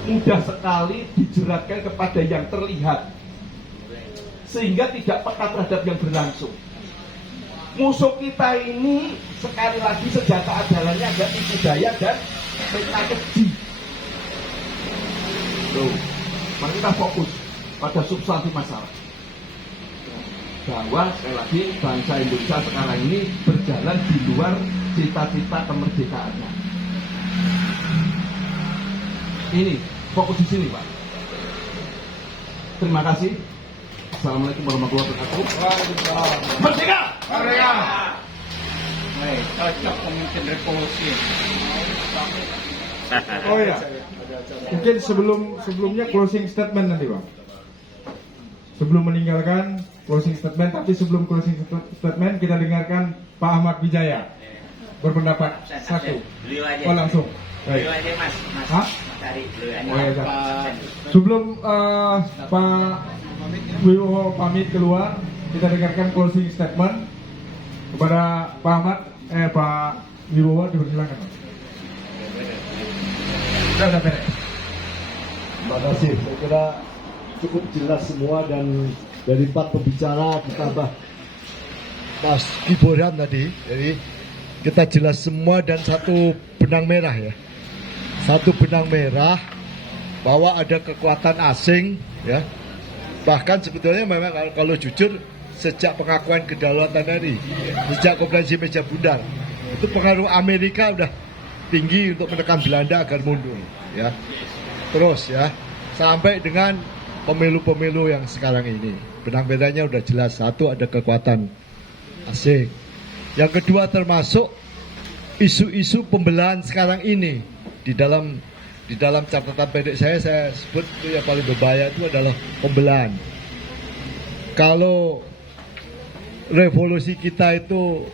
mudah sekali dijeratkan kepada yang terlihat, sehingga tidak peka terhadap yang berlangsung. Musuh kita ini sekali lagi senjata andalannya ada tipu daya dan fitnah keji. Loh, mari kita fokus pada substansi masalah. Bahwa sekali lagi bangsa Indonesia sekarang ini berjalan di luar cita-cita kemerdekaannya. Ini fokus di sini, Pak. Terima kasih. Assalamualaikum warahmatullahi wabarakatuh. Merdeka! Merdeka! Cocok pemimpin revolusi. Oh ya, mungkin sebelumnya closing statement nanti Bang. Sebelum meninggalkan closing statement, tapi sebelum closing statement kita dengarkan Pak Ahmad Wijaya berpendapat satu. Oh langsung. Baik. Beliau aja mas. Hah? Cari beliau aja. Oh ya, sebelum Pak Wibowo pamit keluar, kita dengarkan closing statement kepada Pak Ahmad, Pak Wibowo dipersilakan. Sudah beres. Terima kasih. Saya kira cukup jelas semua, dan dari 4 pembicara ditambah Mas Kiboran tadi, jadi kita jelas semua, dan satu benang merah ya. Satu benang merah bahwa ada kekuatan asing ya. Bahkan sebetulnya memang kalau jujur sejak pengakuan kedaulatan RI, sejak konferensi meja bundar, itu pengaruh Amerika udah tinggi untuk menekan Belanda agar mundur ya. Terus ya sampai dengan pemilu-pemilu yang sekarang ini, benang merahnya udah jelas. Satu, ada kekuatan asing. Yang kedua, termasuk isu-isu pembelahan sekarang ini. Di dalam catatan pendek saya sebut itu yang paling berbahaya itu adalah pembelahan. Kalau revolusi kita itu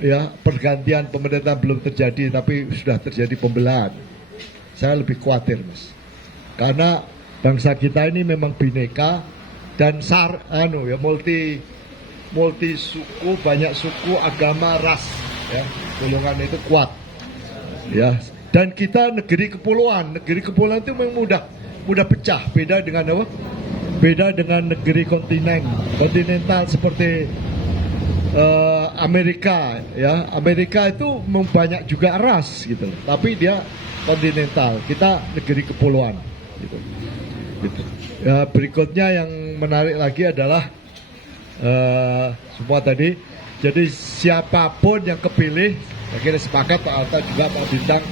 ya pergantian pemerintahan belum terjadi, tapi sudah terjadi pembelahan, saya lebih khawatir, Mas. Karena bangsa kita ini memang bineka dan multi suku, banyak suku, agama, ras ya. Golongan itu kuat ya. Dan kita negeri kepulauan itu memang mudah pecah. Beda dengan apa? Beda dengan negeri kontinental seperti Amerika ya. Amerika itu memang banyak juga ras gitu, tapi dia kontinental. Kita negeri kepulauan gitu. Ya, berikutnya yang menarik lagi adalah semua tadi. Jadi siapapun yang kepilih, saya kira sepakat Pak Alta juga, Pak Bintang,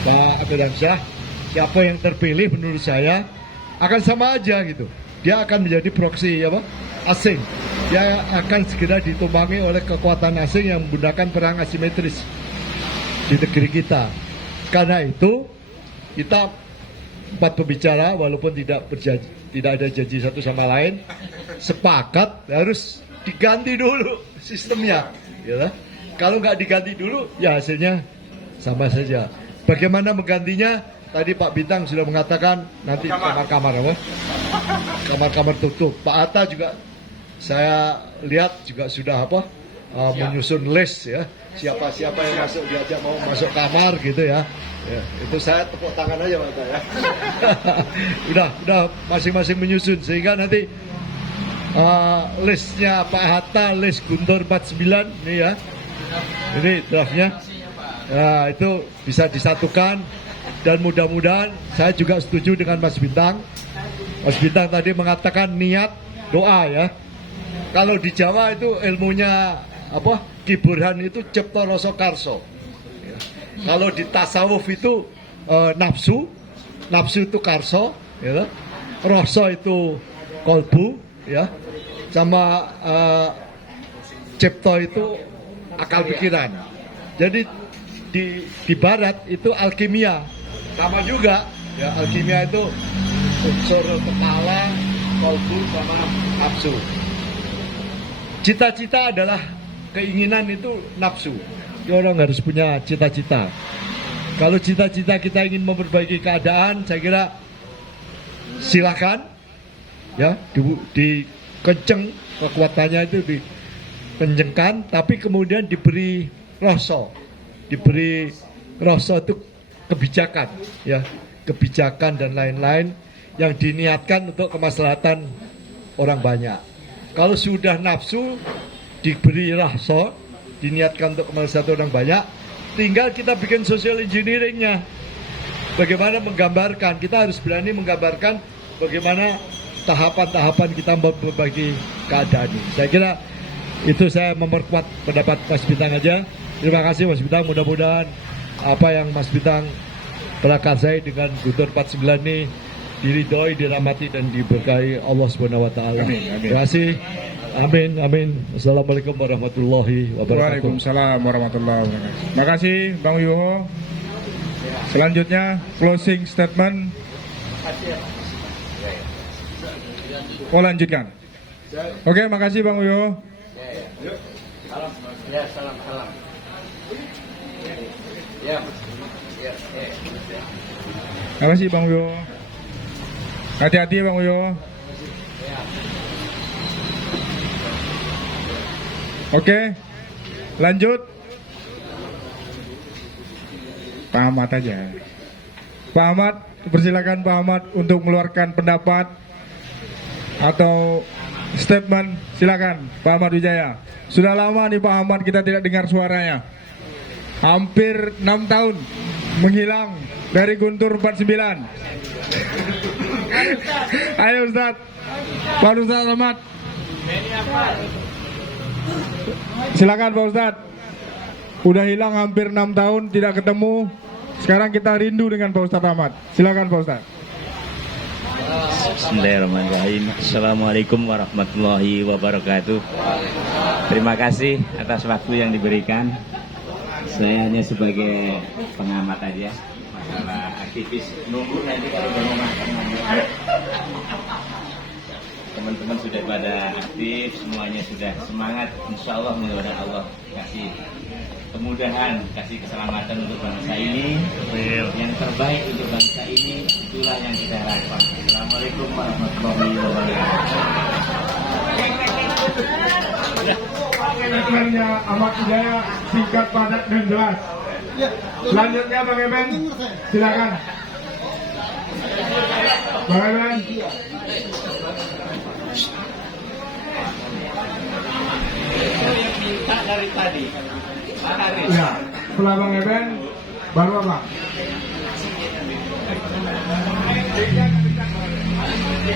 Pak Abdullah, siapa yang terpilih menurut saya akan sama aja gitu. Dia akan menjadi proksi asing. Dia akan segera ditumpangi oleh kekuatan asing yang menggunakan perang asimetris di negeri kita. Karena itu kita 4 pembicara, walaupun tidak ada janji satu sama lain, sepakat harus diganti dulu sistemnya. Ya. Kalau nggak diganti dulu, ya hasilnya sama saja. Bagaimana menggantinya? Tadi Pak Bintang sudah mengatakan nanti kamar-kamar tutup. Pak Atta juga saya lihat juga sudah menyusun list ya. Siapa-siapa yang masuk diajak mau masuk kamar gitu ya. Ya, itu saya tepuk tangan aja Pak Atta ya. udah masing-masing menyusun sehingga nanti listnya Pak Hatta, list Guntur 49 ini ya. Ini draftnya. Nah, itu bisa disatukan, dan mudah-mudahan saya juga setuju dengan Mas Bintang. Mas Bintang tadi mengatakan niat doa ya. Kalau di Jawa itu ilmunya Ki Burhan itu Cipta Rasa Karso. Kalau di tasawuf itu nafsu, nafsu itu karso, ya. Rasa itu kolbu, ya. Sama cipta itu akal pikiran. Jadi di barat itu alkimia, sama juga, ya. Alkimia itu unsur kepala, kolbu, sama nafsu. Cita-cita adalah keinginan, itu nafsu. Orang harus punya cita-cita. Kalau cita-cita kita ingin memperbaiki keadaan, saya kira silakan, ya, dikenceng kekuatannya itu dikencengkan, tapi kemudian diberi rasa itu kebijakan, ya, kebijakan dan lain-lain yang diniatkan untuk kemaslahatan orang banyak. Kalau sudah nafsu diberi rasa, diniatkan untuk kemaslahatan orang banyak, tinggal kita bikin social engineeringnya. Bagaimana menggambarkan, kita harus berani menggambarkan bagaimana tahapan-tahapan kita memperbaiki keadaan ini. Saya kira itu saya memperkuat pendapat Mas Bintang aja. Terima kasih Mas Bintang, mudah-mudahan apa yang Mas Bintang prakarsai dengan Guntur 49 ini diridhoi, dirahmati dan diberkahi Allah Subhanahu wa taala. Terima kasih. Amin, amin. Assalamualaikum warahmatullahi wabarakatuh. Waalaikumsalam warahmatullahi wabarakatuh. Terima kasih Bang Yuho. Selanjutnya closing statement. Oh, lanjutkan. Oke, makasih Bang Yuho. Salam. Terima kasih Bang Yuho. Hati-hati Bang Yuho. Oke, lanjut. Pak Ahmad aja. Pak Ahmad, persilakan Pak Ahmad untuk mengeluarkan pendapat atau statement. Silakan Pak Ahmad Wijaya. Sudah lama nih Pak Ahmad kita tidak dengar suaranya. Hampir 6 tahun menghilang dari Guntur 49. Ayo Ustaz. Pak Ustaz Ahmad. Silakan Pak Ustadz. Udah hilang hampir 6 tahun tidak ketemu. Sekarang kita rindu dengan Pak Ustadz Ahmad. Silakan Pak Ustadz. Bismillahirrahmanirrahim. Assalamualaikum warahmatullahi wabarakatuh. Terima kasih atas waktu yang diberikan. Saya hanya sebagai pengamat aja masalah aktivis. Nunggu nanti kalau mau makan. Teman-teman sudah pada aktif, semuanya sudah semangat. Insya Allah mudah-mudahan Allah kasih kemudahan, kasih keselamatan untuk bangsa ini. Yang terbaik untuk bangsa ini, itulah yang kita harapkan. Assalamualaikum warahmatullahi wabarakatuh. Statementnya Ahmad Wijaya singkat, padat dan jelas. Selanjutnya Bang Eben, silakan. Bang Eben. Minta dari tadi. Ya, setelah Bang Eben, baru apa?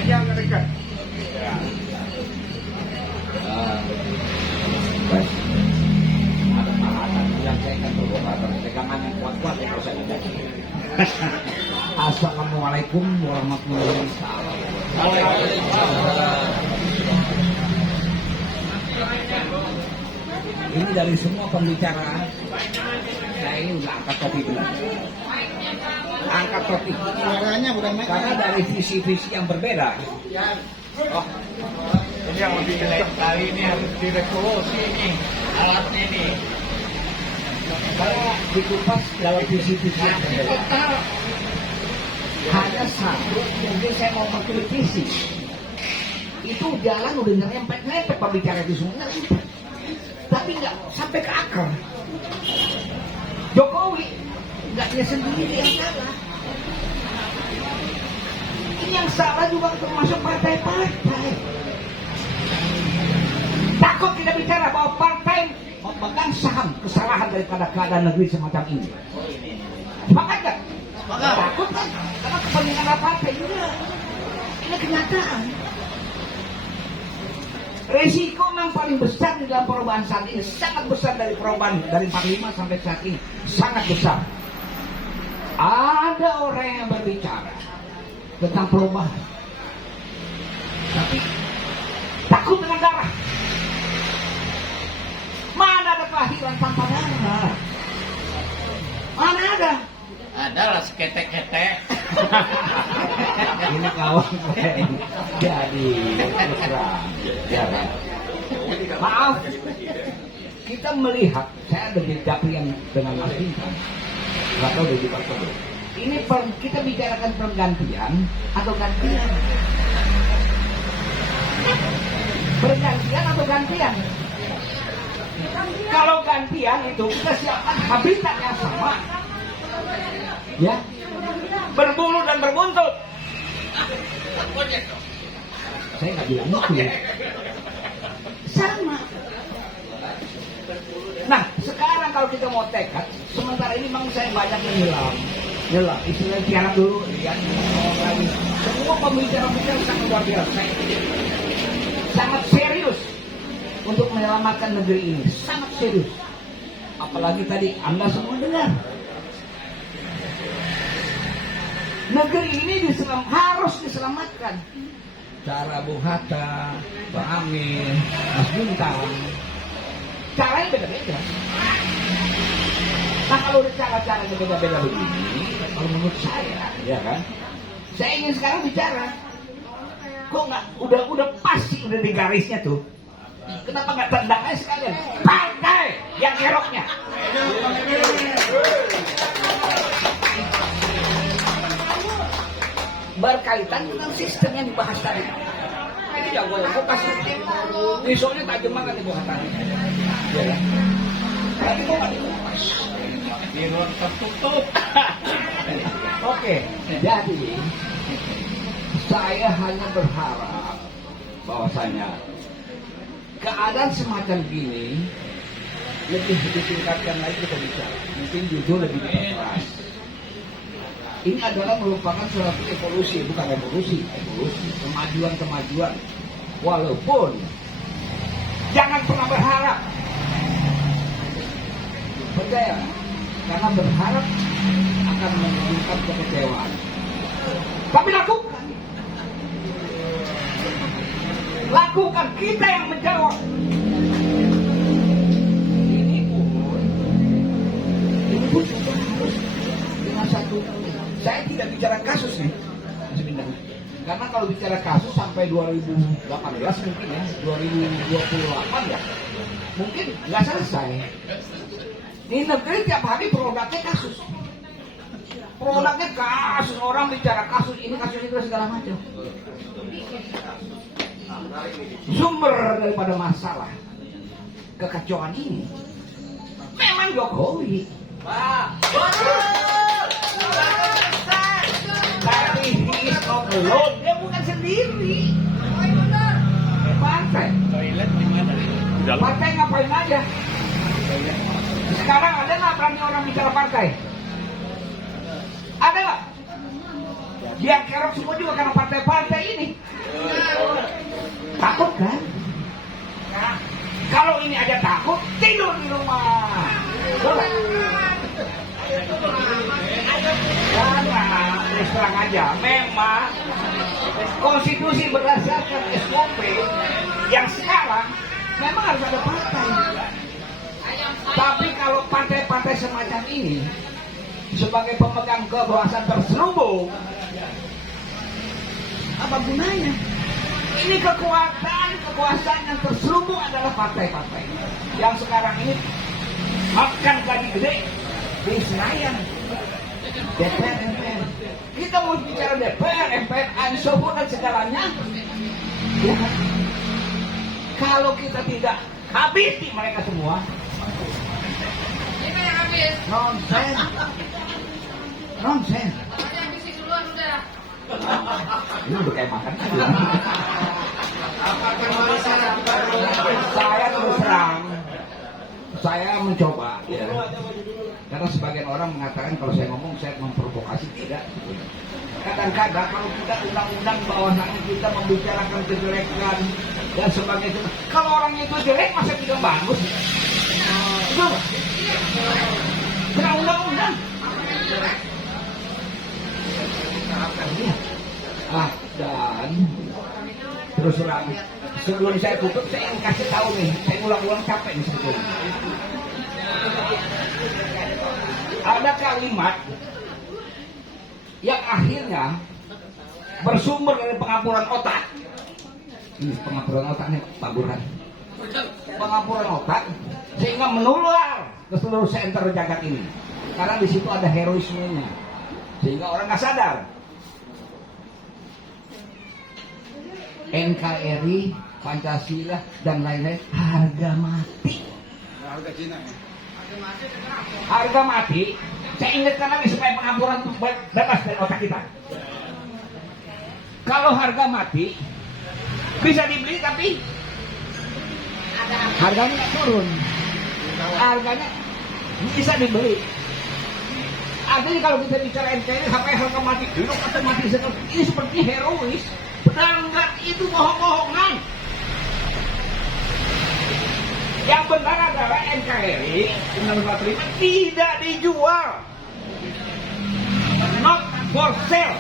Yang dekat. Assalamualaikum warahmatullahi wabarakatuh. Ini dari semua pembicaraan, saya ini udah angkat topik dulu. Angkat topik karena dari visi-visi yang berbeda. Oh, ini yang lebih jelek kali ini harus direkolosi nih alatnya nih. Kalau dikupas dalam visi-visi yang berbeda, hanya satu mungkin saya mau mengkritisi. Itu jalan udah nyerempet-nyerempet pembicara itu semua nyerempet. Tapi nggak sampai ke akar. Jokowi nggak dia sendiri yang salah. Ini yang salah juga termasuk partai-partai. Takut kita bicara bahwa partai memegang saham kesalahan daripada keadaan negeri semacam ini. Sepakat kan? Takut kan? Karena kepentingan partai juga. Ini kenyataan. Resiko yang paling besar di dalam perubahan saat ini sangat besar dari perubahan dari 45 sampai saat ini sangat besar. Ada orang yang berbicara tentang perubahan, tapi takut dengan darah. Mana ada kelahiran tanpa darah? Mana ada? Adalah seketek-ketek. Ini kawan saya. Jadi mesra. Ya, kan? Maaf. Kita melihat, saya ada di dapur yang dengan Mas Bintang. Nggak tahu dari Pak Toto. Ini kita bicarakan pergantian atau gantian? Bergantian atau gantian? Kalau gantian itu kita siapkan habitat yang sama. Ya, berbulu dan berbuntut. Saya nggak bilang itu ya. Sama. Nah, sekarang kalau kita mau tekad, sementara ini memang saya banyak menyelam. Nyelam, istilahnya tiarap dulu, lihat lagi. Semua pembicara-pembicara sangat luar biasa. Sangat serius untuk menyelamatkan negeri ini. Sangat serius. Apalagi tadi Anda semua dengar. Negeri ini harus diselamatkan. Cara Bung Hatta, Pak Amin, Mas Bintang, caranya beda-beda. Nah kalau cara-caranya beda-beda begini, kalau menurut saya, ya kan, saya ingin sekarang bicara. Kok nggak? Udah pasti udah di garisnya tuh. Kenapa nggak tendang aja sekalian? Partai yang keroknya. Berkaitan dengan sistem yang dibahas tadi. Ini jago, kok kasih besoknya tajam banget ibu tadi. Ya kan? Tapi kok nggak dikupas? Di ruang tertutup. Oke, jadi saya hanya berharap bahwasanya keadaan semacam gini lebih ditingkatkan lagi kita bicara. Mungkin jujur lebih keras. Ini adalah merupakan suatu evolusi, bukan revolusi, kemajuan. Walaupun jangan pernah berharap, percaya, karena berharap akan menimbulkan kekecewaan. Tapi lakukan, kita yang menjawab. Ini pun juga harus dengan satu. Saya tidak bicara kasus nih, karena kalau bicara kasus sampai 2018 mungkin ya, 2028 ya, mungkin nggak selesai. Di negeri tiap hari produknya kasus, orang bicara kasus ini itu segala macam. Sumber daripada masalah kekacauan ini memang Jokowi. Tapi he is not alone. Dia bukan sendiri. Partai. Partai ngapain aja? Sekarang ada nggak berani orang bicara partai? Ada nggak? Dia kerok semua juga karena partai-partai ini. Takut kan? Kalau ini aja takut, tidur di rumah. Karena terus terang aja, memang konstitusi berdasarkan SOP yang sekarang memang harus ada partai. Tapi kalau partai-partai semacam ini sebagai pemegang kekuasaan terselubung, apa gunanya? Ini kekuasaan yang terselubung adalah partai-partai yang sekarang ini makan gaji gede di Senayan, DPR, MPR. Kita mau bicara DPR, MPR, Ansofo dan segalanya. Ya. Kalau kita tidak habisi mereka semua, nonsen. Ini udah kayak makan. Saya terus terang, saya mencoba ya. Karena sebagian orang mengatakan kalau saya ngomong saya memprovokasi, tidak. Kadang-kadang kalau kita undang-undang bahwasanya kita membicarakan kejelekan dan sebagainya. Kalau orangnya itu jelek, masa tidak bagus? Coba. Kena undang-undang. Dan terus terang, sebelum saya tutup, saya ingin kasih tahu nih, saya ulang-ulang capek nih sebetulnya. Ada kalimat yang akhirnya bersumber dari pengapuran otak. Ini pengapuran otaknya Pak Burhan. Pengapuran otak sehingga menular ke seluruh senter jagat ini. Karena di situ ada heroismenya, sehingga orang nggak sadar. NKRI, Pancasila dan lain-lain harga mati. Harga mati. Saya ingatkan lagi supaya pengampuran bebas dari otak kita. Kalau harga mati bisa dibeli tapi harganya nggak turun. Harganya bisa dibeli. Artinya kalau kita bicara NKRI sampai harga mati hidup atau mati sekali, ini seperti herois. Sedangkan itu bohong-bohongan. Yang benar adalah NKRI tidak dijual, not for sale.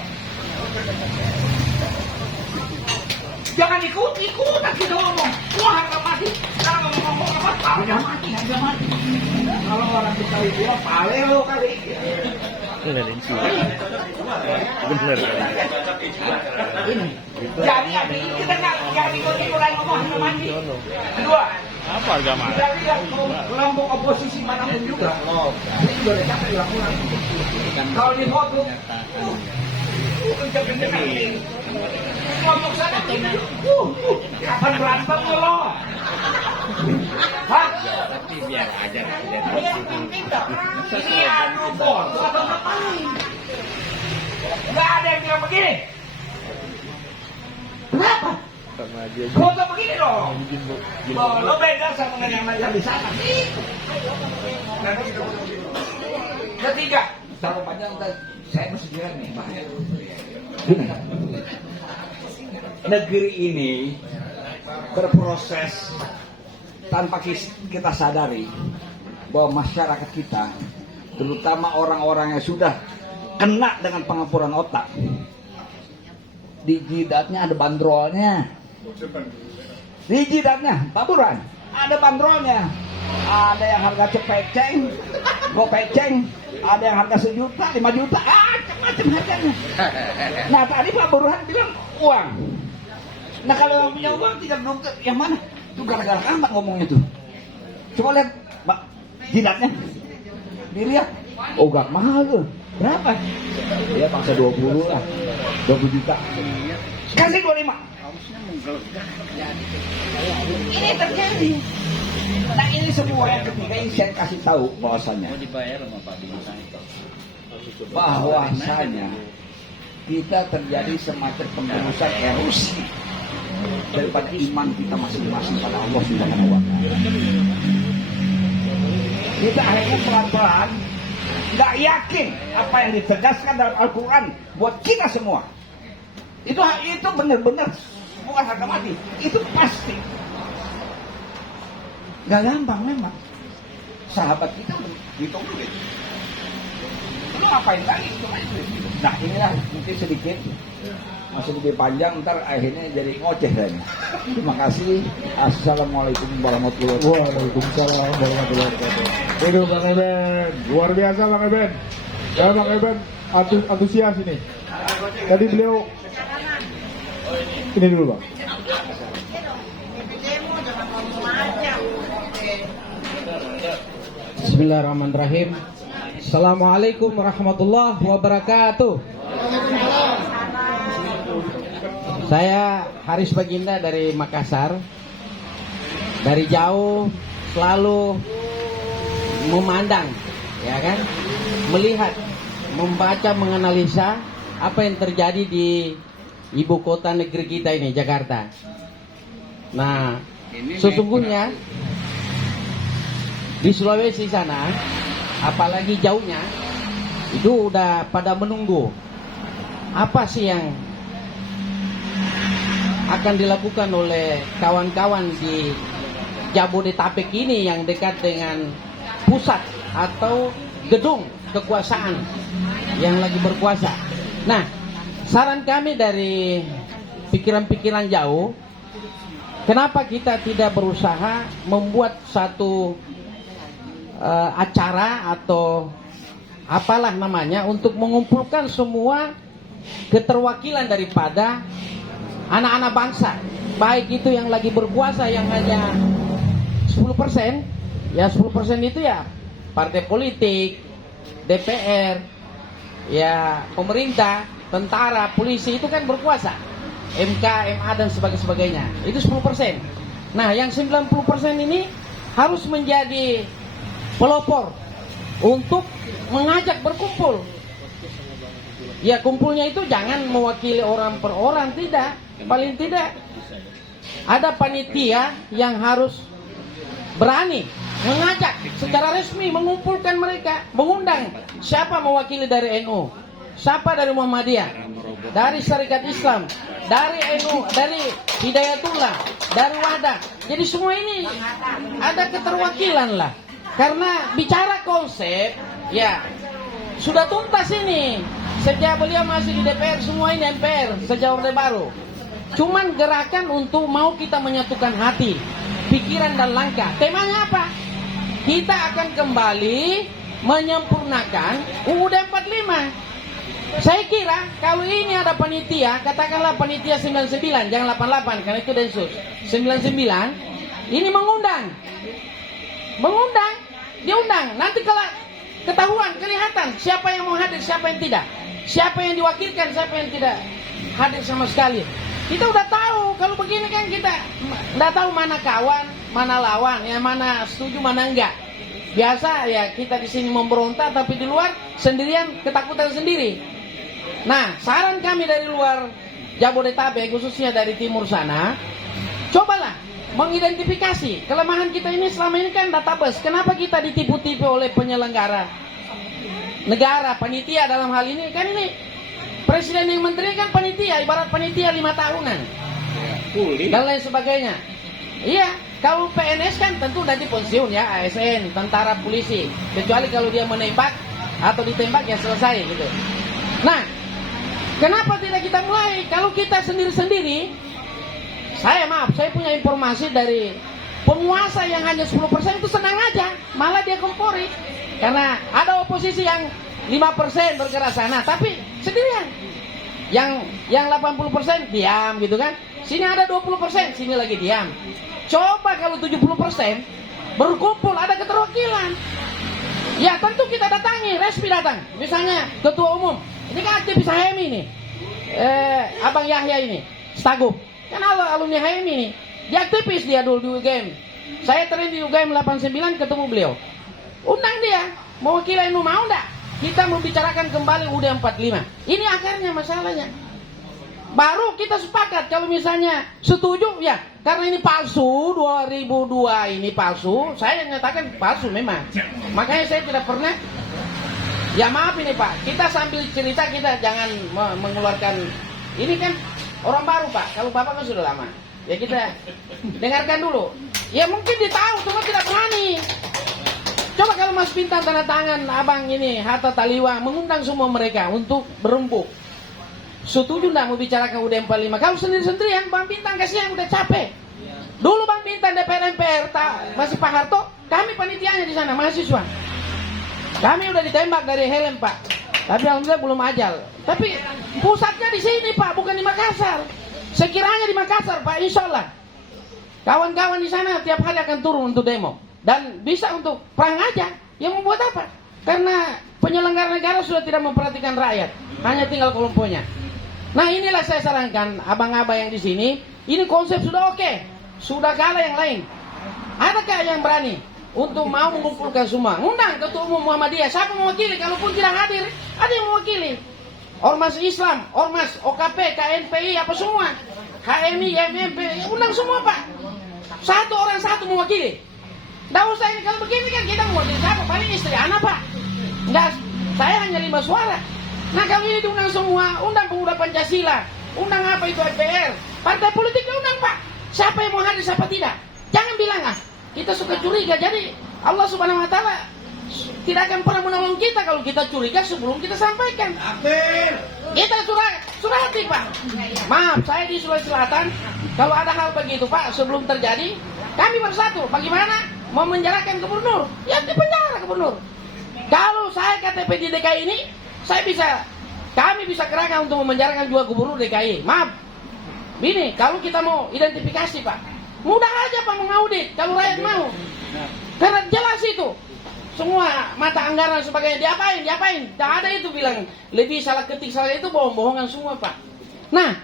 Jangan ikut-ikutan kita ngomong. Wah, harga mati. Sekarang ngomong apa? Harga mati. Kalau orang kita itu pale lo kali. Bener. Jadi kita nggak ikut-ikutan ngomong harga mati. Kedua, apa harga mati? Kita lihat kelompok oposisi manapun juga. Ini juga ada capek dilakukan. Kalau di foto, kelompok sana kapan berantem lo? Hah? Tapi biar aja. Ini anu foto atau ngapain? Nggak ada yang bilang begini. Kenapa? Foto begini dong. Lo beda sama yang di sana. Ketiga, terlalu panjang. Saya mesti bilang nih, Pak. Negeri ini berproses tanpa kita sadari bahwa masyarakat kita, terutama orang-orang yang sudah kena dengan pengapuran otak, di jidatnya ada bandrolnya. Di jidatnya, Pak Burhan, ada bandrolnya. Ada yang harga cepeceng, gopeceng, ada yang harga 1 juta, 5 juta, macam-macam harganya. Nah tadi Pak Burhan bilang uang. Nah kalau punya uang tidak belum yang mana? Itu gara-gara apa ngomongnya tuh? Coba lihat Pak jidatnya, dilihat, oh gak mahal tuh. Berapa? Dia paksa 20 lah, 20 juta. Kasih 25. Ini terjadi. Nah ini semua yang ketiga yang saya kasih tahu bahwasanya bahwasanya kita terjadi semacam pengurusan erosi daripada iman kita masing-masing pada Allah Subhanahu wa Ta'ala. Kita akhirnya pelan-pelan nggak yakin apa yang ditegaskan dalam Al-Quran buat kita semua. Itu benar-benar bukan harga mati, itu pasti. Gak gampang memang. Sahabat kita hitung duit. Ini ngapain lagi? Nah inilah mungkin sedikit, masih lebih panjang, ntar akhirnya jadi ngoceh lagi. Terima kasih. Assalamualaikum warahmatullahi wabarakatuh. Waalaikumsalam warahmatullahi wabarakatuh. Itu Bang Eben, luar biasa Bang Eben. Ya Bang Eben antusias ini. Tadi beliau ini dulu Bang. Bismillahirrahmanirrahim. Assalamualaikum warahmatullahi wabarakatuh. Saya Haris Baginda dari Makassar. Dari jauh selalu memandang, ya kan, melihat, membaca, menganalisa apa yang terjadi di ibu kota negeri kita ini, Jakarta. Nah, sesungguhnya di Sulawesi sana, apalagi jauhnya, itu udah pada menunggu apa sih yang akan dilakukan oleh kawan-kawan di Jabodetabek ini yang dekat dengan pusat atau gedung kekuasaan yang lagi berkuasa. Nah, saran kami dari pikiran-pikiran jauh, kenapa kita tidak berusaha membuat satu acara atau apalah namanya untuk mengumpulkan semua keterwakilan daripada anak-anak bangsa, baik itu yang lagi berkuasa yang hanya 10%, ya 10% itu ya partai politik, DPR, ya pemerintah, tentara, polisi itu kan berkuasa, MK, MA dan sebagainya. Itu 10%. Nah, yang 90% ini harus menjadi pelopor untuk mengajak berkumpul. Ya, kumpulnya itu jangan mewakili orang per orang, tidak. Paling tidak ada panitia yang harus berani mengajak secara resmi, mengumpulkan mereka, mengundang siapa mewakili dari NU, siapa dari Muhammadiyah, dari Syarikat Islam, dari NU, dari Hidayatullah, dari Wadah. Jadi semua ini ada keterwakilan lah. Karena bicara konsep, ya sudah tuntas ini. Sejak beliau masih di DPR, semua ini MPR, sejak Orde Baru. Cuman gerakan untuk mau kita menyatukan hati, pikiran dan langkah. Temanya apa? Kita akan kembali menyempurnakan UUD 45. Saya kira kalau ini ada panitia, katakanlah panitia 99, jangan 88 karena itu Densus. 99 ini mengundang, diundang. Nanti kalau ketahuan, kelihatan siapa yang mau hadir, siapa yang tidak, siapa yang diwakilkan, siapa yang tidak hadir sama sekali. Kita udah tahu, kalau begini kan kita udah tahu mana kawan, mana lawan, ya mana setuju, mana enggak. Biasa ya kita di sini memberontak, tapi di luar sendirian ketakutan sendiri. Nah, saran kami dari luar Jabodetabek, khususnya dari timur sana, cobalah mengidentifikasi kelemahan kita ini. Selama ini kan database. Kenapa kita ditipu-tipu oleh penyelenggara negara, panitia dalam hal ini? Kan ini presiden yang menteri kan panitia, ibarat panitia 5 tahunan dan lain sebagainya. Iya, kalau PNS kan tentu nanti pensiun ya, ASN, tentara, polisi, kecuali kalau dia menembak atau ditembak ya selesai gitu. Nah, kenapa tidak kita mulai? Kalau kita sendiri-sendiri, saya punya informasi dari penguasa yang hanya 10% itu senang aja, malah dia kompori. Karena ada oposisi yang 5% bergerak sana, tapi sendirian. Yang 80% diam gitu kan. Sini ada 20%, sini lagi diam. Coba kalau 70% berkumpul, ada keterwakilan. Ya tentu kita datangi, resmi datang. Misalnya ketua umum, ini kan aktivis HMI nih, Abang Yahya ini, Stagub. Kan alumni HMI ini, dia aktivis dia dulu di UGM. Saya train di UGM 89, ketemu beliau. Undang dia, mewakili NU, mau enggak? Kita membicarakan kembali UUD 45. Ini akarnya masalahnya. Baru kita sepakat kalau misalnya setuju ya, karena ini palsu, 2002 ini palsu, saya nyatakan palsu memang. Makanya saya tidak pernah, ya maaf ini Pak, kita sambil cerita kita jangan mengeluarkan, ini kan orang baru Pak, kalau Bapak kan sudah lama. Ya kita dengarkan dulu. Ya mungkin ditahu, cuma tidak berani. Coba kalau Mas Bintang tanda tangan abang ini, Hatta Taliwa, mengundang semua mereka untuk berembuk. Setuju enggak mau bicarakan UUD 45? Kalau sendiri-sendirian, Bang Bintang kasihan udah capek. Dulu Bang Bintang DPR MPR, masih Pak Harto, kami panitianya di sana, mahasiswa. Kami udah ditembak dari helm Pak. Tapi alhamdulillah belum ajal. Tapi pusatnya di sini Pak, bukan di Makassar. Sekiranya di Makassar Pak, insya Allah. Kawan-kawan di sana tiap hari akan turun untuk demo. Dan bisa untuk perang aja. Yang membuat apa? Karena penyelenggara negara sudah tidak memperhatikan rakyat, hanya tinggal kelompoknya. Nah inilah saya sarankan abang-abang yang di sini. Ini konsep sudah oke, sudah kalah yang lain. Adakah yang berani untuk mau mengumpulkan semua? Undang ketua umum Muhammadiyah, siapa mewakili? Kalaupun tidak hadir, ada yang mewakili. Ormas Islam, Ormas OKP, KNPI, apa semua, HMI, MMP, undang semua Pak. Satu orang satu mewakili. Nggak usah ini, kalau begini kan kita mewakili siapa? Paling istri anak Pak. Nggak, saya hanya 5 suara. Nah kalau ini diundang semua, undang pemuda Pancasila, undang apa itu MPR? Partai politik undang Pak. Siapa yang mau hadir, siapa tidak? Jangan bilang kita suka curiga. Jadi Allah Subhanahu Wa Taala tidak akan pernah menolong kita kalau kita curiga sebelum kita sampaikan. Kita surati Pak. Maaf, saya di Sulawesi Selatan. Kalau ada hal begitu Pak, sebelum terjadi, kami bersatu. Bagaimana? Mau menjarakan gubernur? Ya di penjara gubernur. Kalau saya KTP di DKI ini, kami bisa kerahkan untuk memenjarakan 2 gubernur DKI. Maaf. Ini kalau kita mau identifikasi Pak, mudah aja Pak mengaudit kalau rakyat mau. Karena jelas itu. Semua mata anggaran sebagainya diapain? Tak ada itu bilang lebih salah ketik salah itu bohong-bohongan semua Pak. Nah,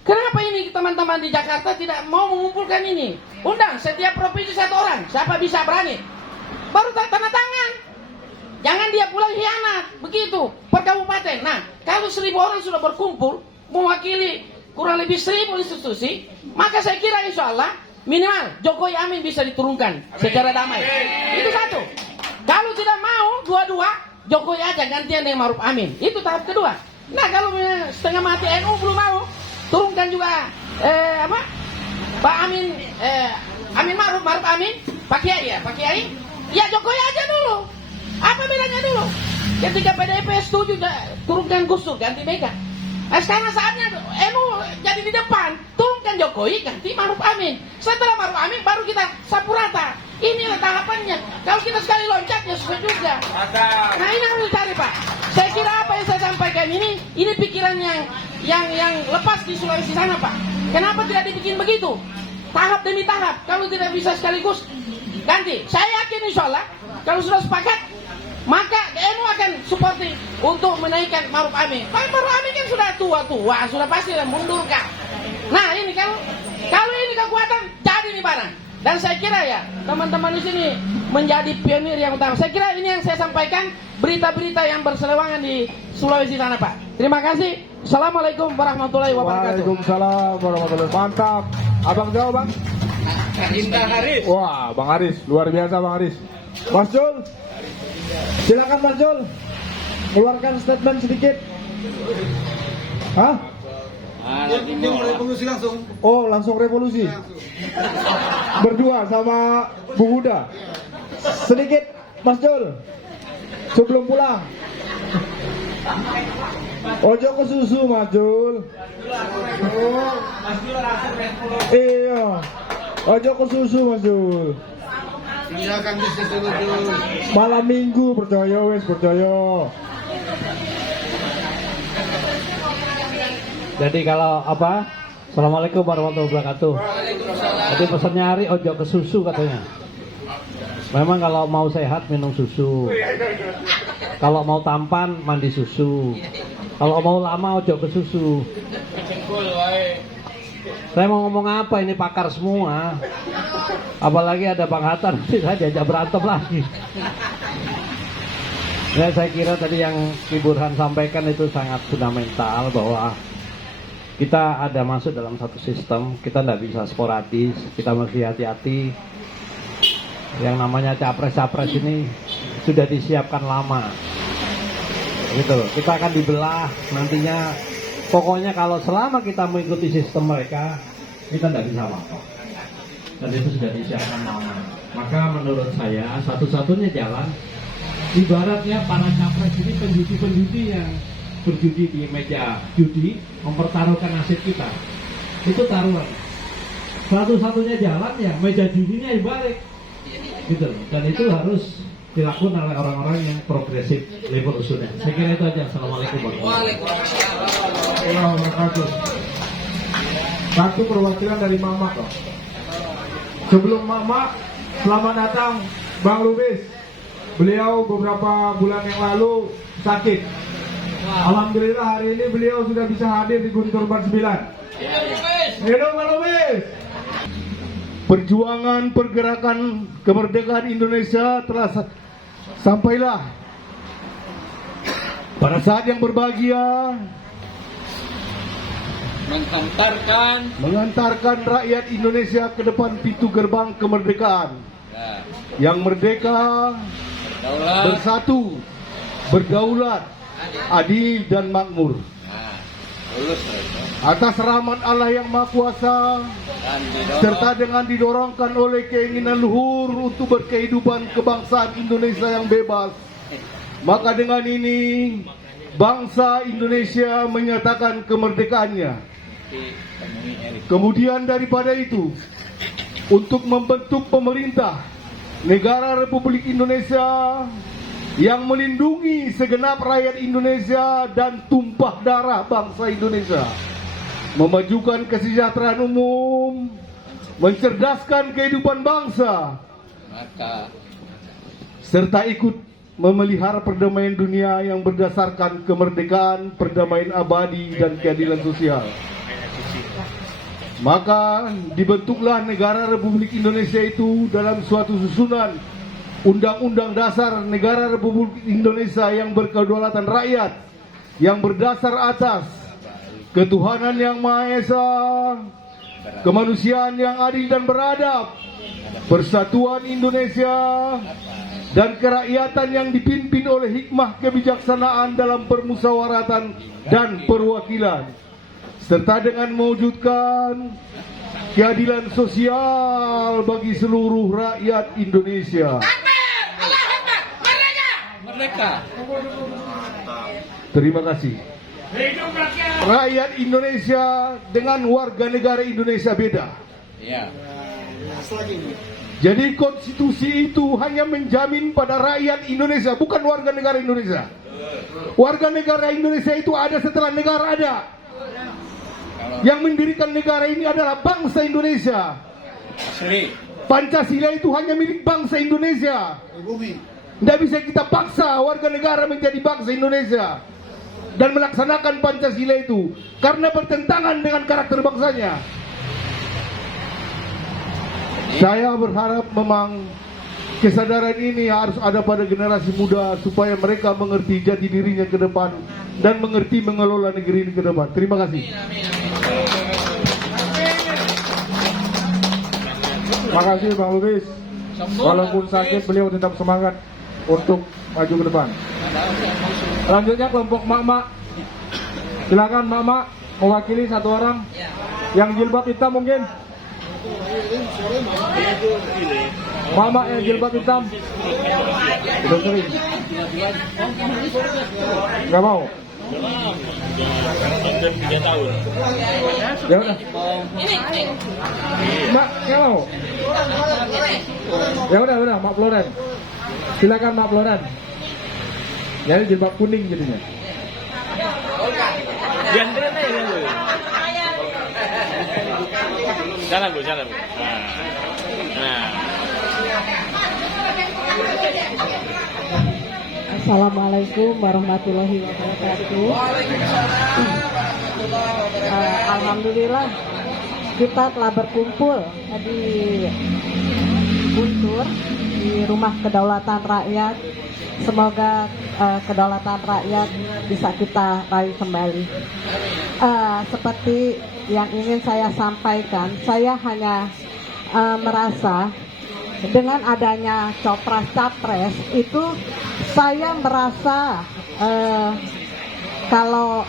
kenapa ini teman-teman di Jakarta tidak mau mengumpulkan ini? Undang setiap provinsi 1 orang, siapa bisa berani? Baru tanda tangan. Jangan dia pulang hianat, begitu per kabupaten. Nah, kalau 1.000 orang sudah berkumpul mewakili kurang lebih 1.000 institusi, maka saya kira insya Allah minimal Jokowi Amin bisa diturunkan secara damai. Itu satu. Kalau tidak mau dua-dua, Jokowi aja gantian dengan Ma'ruf Amin. Itu tahap kedua. Nah kalau setengah mati NU belum mau, turunkan juga Pak Amin, Amin Ma'ruf Amin, Pak Kiai ya Jokowi aja dulu. Apa bedanya dulu? Ketika PDIP setuju turunkan Gus Dur, ganti Mega. Nah sekarang saatnya NU jadi di depan, turunkan Jokowi, ganti Ma'ruf Amin. Setelah Ma'ruf Amin baru kita sapu rata. Inilah tahapannya. Kalau kita sekali loncat ya susah juga. Nah ini harus dicari Pak. Saya kira apa yang saya sampaikan ini pikiran yang lepas di Sulawesi sana Pak. Kenapa tidak dibikin begitu? Tahap demi tahap. Kalau tidak bisa sekaligus ganti. Saya yakin insya Allah kalau sudah sepakat maka NU akan supporting untuk menaikkan Ma'ruf Amin. Pak Ma'ruf Amin kan sudah tua, sudah pasti mundur Kak. Nah ini kalau ini kekuatan jadi nih barang. Dan saya kira ya teman-teman di sini menjadi pionir yang utama. Saya kira ini yang saya sampaikan, berita-berita yang berselewangan di Sulawesi sana Pak. Terima kasih. Assalamualaikum warahmatullahi wabarakatuh. Waalaikumsalam warahmatullahi wabarakatuh. Mantap. Abang jawab Bang. Indah Haris. Wah, Bang Haris, luar biasa Bang Haris. Mas Jul, silakan Mas Jul, keluarkan statement sedikit. Hah? Revolusi langsung. Oh, langsung revolusi. Berdua sama Bu Huda. Sedikit Mas Jul, sebelum pulang. Ojo ke susu Mas Jul. Iya. Ojo ke susu Mas Jul. Tinggalkan bisnis dulu Jul. Malam minggu percaya wes percaya. Jadi kalau apa? Assalamualaikum warahmatullahi wabarakatuh. Jadi pesannya Ari ojo ke susu katanya. Memang kalau mau sehat minum susu. Kalau mau tampan mandi susu. Kalau mau lama ojo ke susu. Saya mau ngomong apa ini pakar semua. Apalagi ada Bang Hatta nanti saya diajak berantem lagi. Ya, saya kira tadi yang Ibu Burhan sampaikan itu sangat fundamental bahwa kita ada masuk dalam satu sistem, kita tidak bisa sporadis, kita mesti hati-hati. Yang namanya capres-capres ini sudah disiapkan lama, gitu loh. Kita akan dibelah nantinya. Pokoknya kalau selama kita mengikuti sistem mereka, kita tidak bisa apa-apa. Dan itu sudah disiapkan lama. Maka menurut saya satu-satunya jalan, ibaratnya para capres ini penjudi-penjudi yang berjudi di meja judi, mempertaruhkan nasib kita. Itu taruhan. Satu-satunya jalan ya meja judinya dibalik. Gitu. Dan itu harus dilakukan oleh orang-orang yang progresif revolusioner. Saya kira itu aja. Assalamualaikum warahmatullahi wabarakatuh. Satu perwakilan dari Mama kok. Sebelum Mama, selamat datang Bang Lubis. Beliau beberapa bulan yang lalu sakit. Alhamdulillah hari ini beliau sudah bisa hadir di Guntur 49. Hidup Bang Lubis. Perjuangan pergerakan kemerdekaan Indonesia telah sampailah pada saat yang berbahagia, mengantarkan rakyat Indonesia ke depan pintu gerbang kemerdekaan yang merdeka, bersatu, berdaulat, adil dan makmur. atas rahmat Allah yang Maha Kuasa, serta dengan didorongkan oleh keinginan luhur untuk berkehidupan kebangsaan Indonesia yang bebas, maka dengan ini bangsa Indonesia menyatakan kemerdekaannya. Kemudian daripada itu, untuk membentuk pemerintah negara Republik Indonesia yang melindungi segenap rakyat Indonesia dan tumpah darah bangsa Indonesia, memajukan kesejahteraan umum, mencerdaskan kehidupan bangsa, serta ikut memelihara perdamaian dunia yang berdasarkan kemerdekaan, perdamaian abadi, dan keadilan sosial. Maka dibentuklah negara Republik Indonesia itu dalam suatu susunan Undang-Undang Dasar Negara Republik Indonesia yang berkedaulatan rakyat, yang berdasar atas ketuhanan yang Maha Esa, kemanusiaan yang adil dan beradab, persatuan Indonesia, dan kerakyatan yang dipimpin oleh hikmah kebijaksanaan dalam permusyawaratan dan perwakilan, serta dengan mewujudkan keadilan sosial bagi seluruh rakyat Indonesia. Merdeka. Terima kasih. Rakyat Indonesia dengan warga negara Indonesia beda. Ya. Jadi konstitusi itu hanya menjamin pada rakyat Indonesia, bukan warga negara Indonesia. Warga negara Indonesia itu ada setelah negara ada. Yang mendirikan negara ini adalah bangsa Indonesia. Pancasila itu hanya milik bangsa Indonesia. Tidak bisa kita paksa warga negara menjadi bangsa Indonesia dan melaksanakan Pancasila itu, karena bertentangan dengan karakter bangsanya. Saya berharap memang kesadaran ini harus ada pada generasi muda, supaya mereka mengerti jati dirinya ke depan dan mengerti mengelola negeri ini ke depan. Terima kasih. Terima kasih Bang Lubis. Walaupun sakit, beliau tetap semangat untuk maju ke depan. Selanjutnya kelompok mak-mak. Silakan mak-mak mewakili satu orang. Yang jilbab hitam mungkin. Mak-mak yang jilbab hitam. Udah sering. Gak mau. Ya udah. Mbak, nggak mau. Ya udah, Mak Floren. Silakan Mak Floren. Jadi jilbab kuning jadinya. Jalan Bu. Nah. Assalamualaikum warahmatullahi wabarakatuh. Alhamdulillah kita telah berkumpul di Guntur di Rumah Kedaulatan Rakyat. Semoga kedaulatan rakyat bisa kita raih kembali. Seperti yang ingin saya sampaikan, saya hanya merasa dengan adanya Copras-Capres itu saya merasa kalau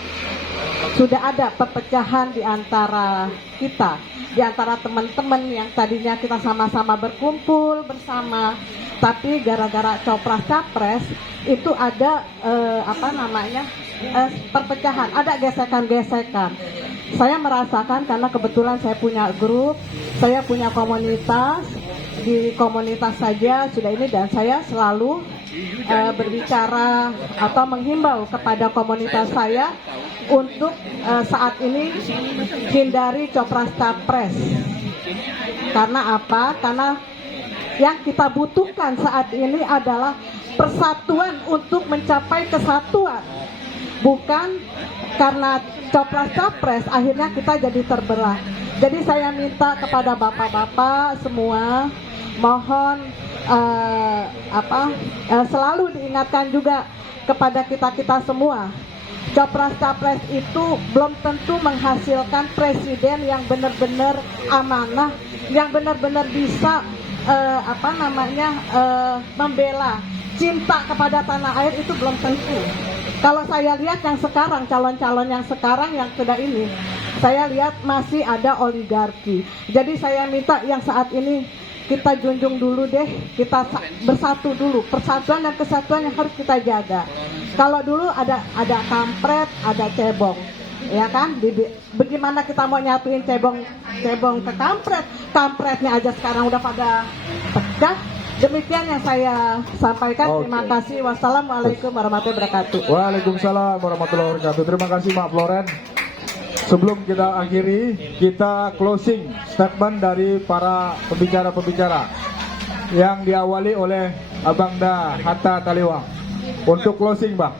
sudah ada perpecahan di antara kita, di antara teman-teman yang tadinya kita sama-sama berkumpul bersama, tapi gara-gara Copras-Capres itu ada perpecahan, ada gesekan-gesekan. Saya merasakan karena kebetulan saya punya grup, saya punya komunitas. Di komunitas saja sudah ini, dan saya selalu berbicara atau menghimbau kepada komunitas saya untuk saat ini hindari Copras-Capres. Karena apa? Karena yang kita butuhkan saat ini adalah persatuan untuk mencapai kesatuan. Bukan karena Copras-Capres akhirnya kita jadi terbelah. Jadi saya minta kepada bapak-bapak semua, mohon selalu diingatkan juga kepada kita semua. Copras-Capres itu belum tentu menghasilkan presiden yang benar-benar amanah, yang benar-benar bisa membela cinta kepada tanah air, itu belum tentu. Kalau saya lihat yang sekarang, calon-calon yang sekarang yang sudah ini, saya lihat masih ada oligarki. Jadi saya minta yang saat ini kita junjung dulu deh, kita bersatu dulu, persatuan dan kesatuan yang harus kita jaga. Kalau dulu ada kampret, ada cebong, ya kan? Bagaimana kita mau nyatuin cebong ke kampret? Kampretnya aja sekarang udah pada pecah. Demikian yang saya sampaikan. Terima kasih. Wassalamualaikum warahmatullahi wabarakatuh. Waalaikumsalam warahmatullahi wabarakatuh. Terima kasih Mak Floren. Sebelum kita akhiri, kita closing statement dari para pembicara-pembicara yang diawali oleh Abang Da Hatta Taliwang. Untuk closing, Bang.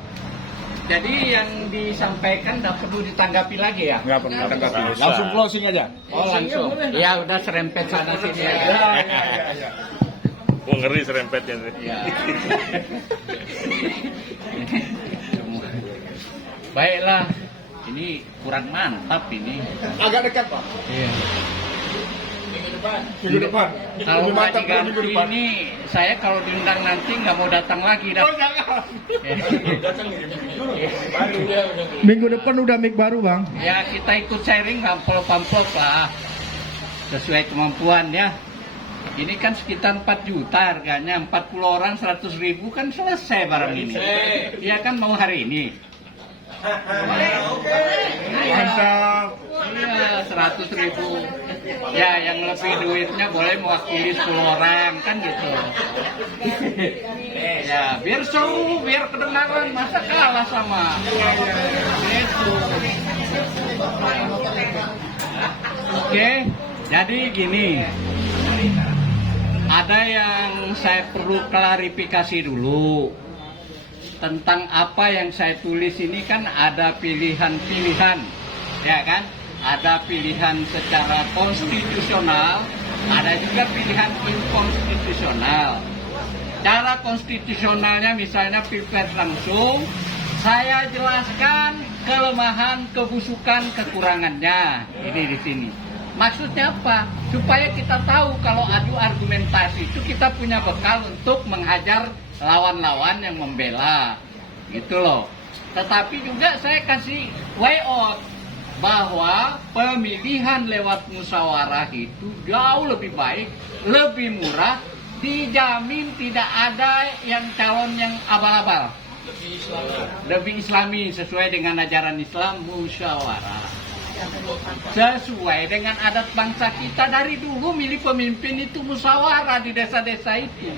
Jadi yang disampaikan tidak perlu ditanggapi lagi ya? Nggak perlu ditanggapi. Langsung closing aja. Oh langsung. Ya udah serempet sana sini aja. Ya. Oh ngeri serempetnya. Ya. Baiklah, ini kurang mantap ini. Agak dekat, Pak. Iya. Minggu depan. Kalau nggak diganti ini, saya kalau diundang nanti nggak mau datang lagi dah. Oh jangan. Minggu depan udah mic baru, Bang. Ya kita ikut sharing pamplop lah, sesuai kemampuan ya. Ini kan sekitar 4 juta harganya, 40 orang 100.000 kan selesai barang ini. Iya kan mau hari ini. Mantap. Iya 100.000. Ya yang lebih duitnya boleh mewakili 10 orang kan gitu. Ya biar seru, biar kedengaran, masa kalah sama. Gitu. Oke, jadi gini. Ada yang saya perlu klarifikasi dulu tentang apa yang saya tulis ini. Kan ada pilihan-pilihan, ya kan? Ada pilihan secara konstitusional, ada juga pilihan inkonstitusional. Cara konstitusionalnya misalnya pilpres langsung, saya jelaskan kelemahan, kebusukan, kekurangannya. Ini di sini. Maksudnya apa? Supaya kita tahu kalau adu argumentasi itu kita punya bekal untuk menghajar lawan-lawan yang membela. Gitu loh. Tetapi juga saya kasih way out bahwa pemilihan lewat musyawarah itu jauh lebih baik, lebih murah, dijamin tidak ada yang calon yang abal-abal. Lebih islami sesuai dengan ajaran Islam, musyawarah. Sesuai dengan adat bangsa kita dari dulu milih pemimpin itu musyawarah di desa-desa itu.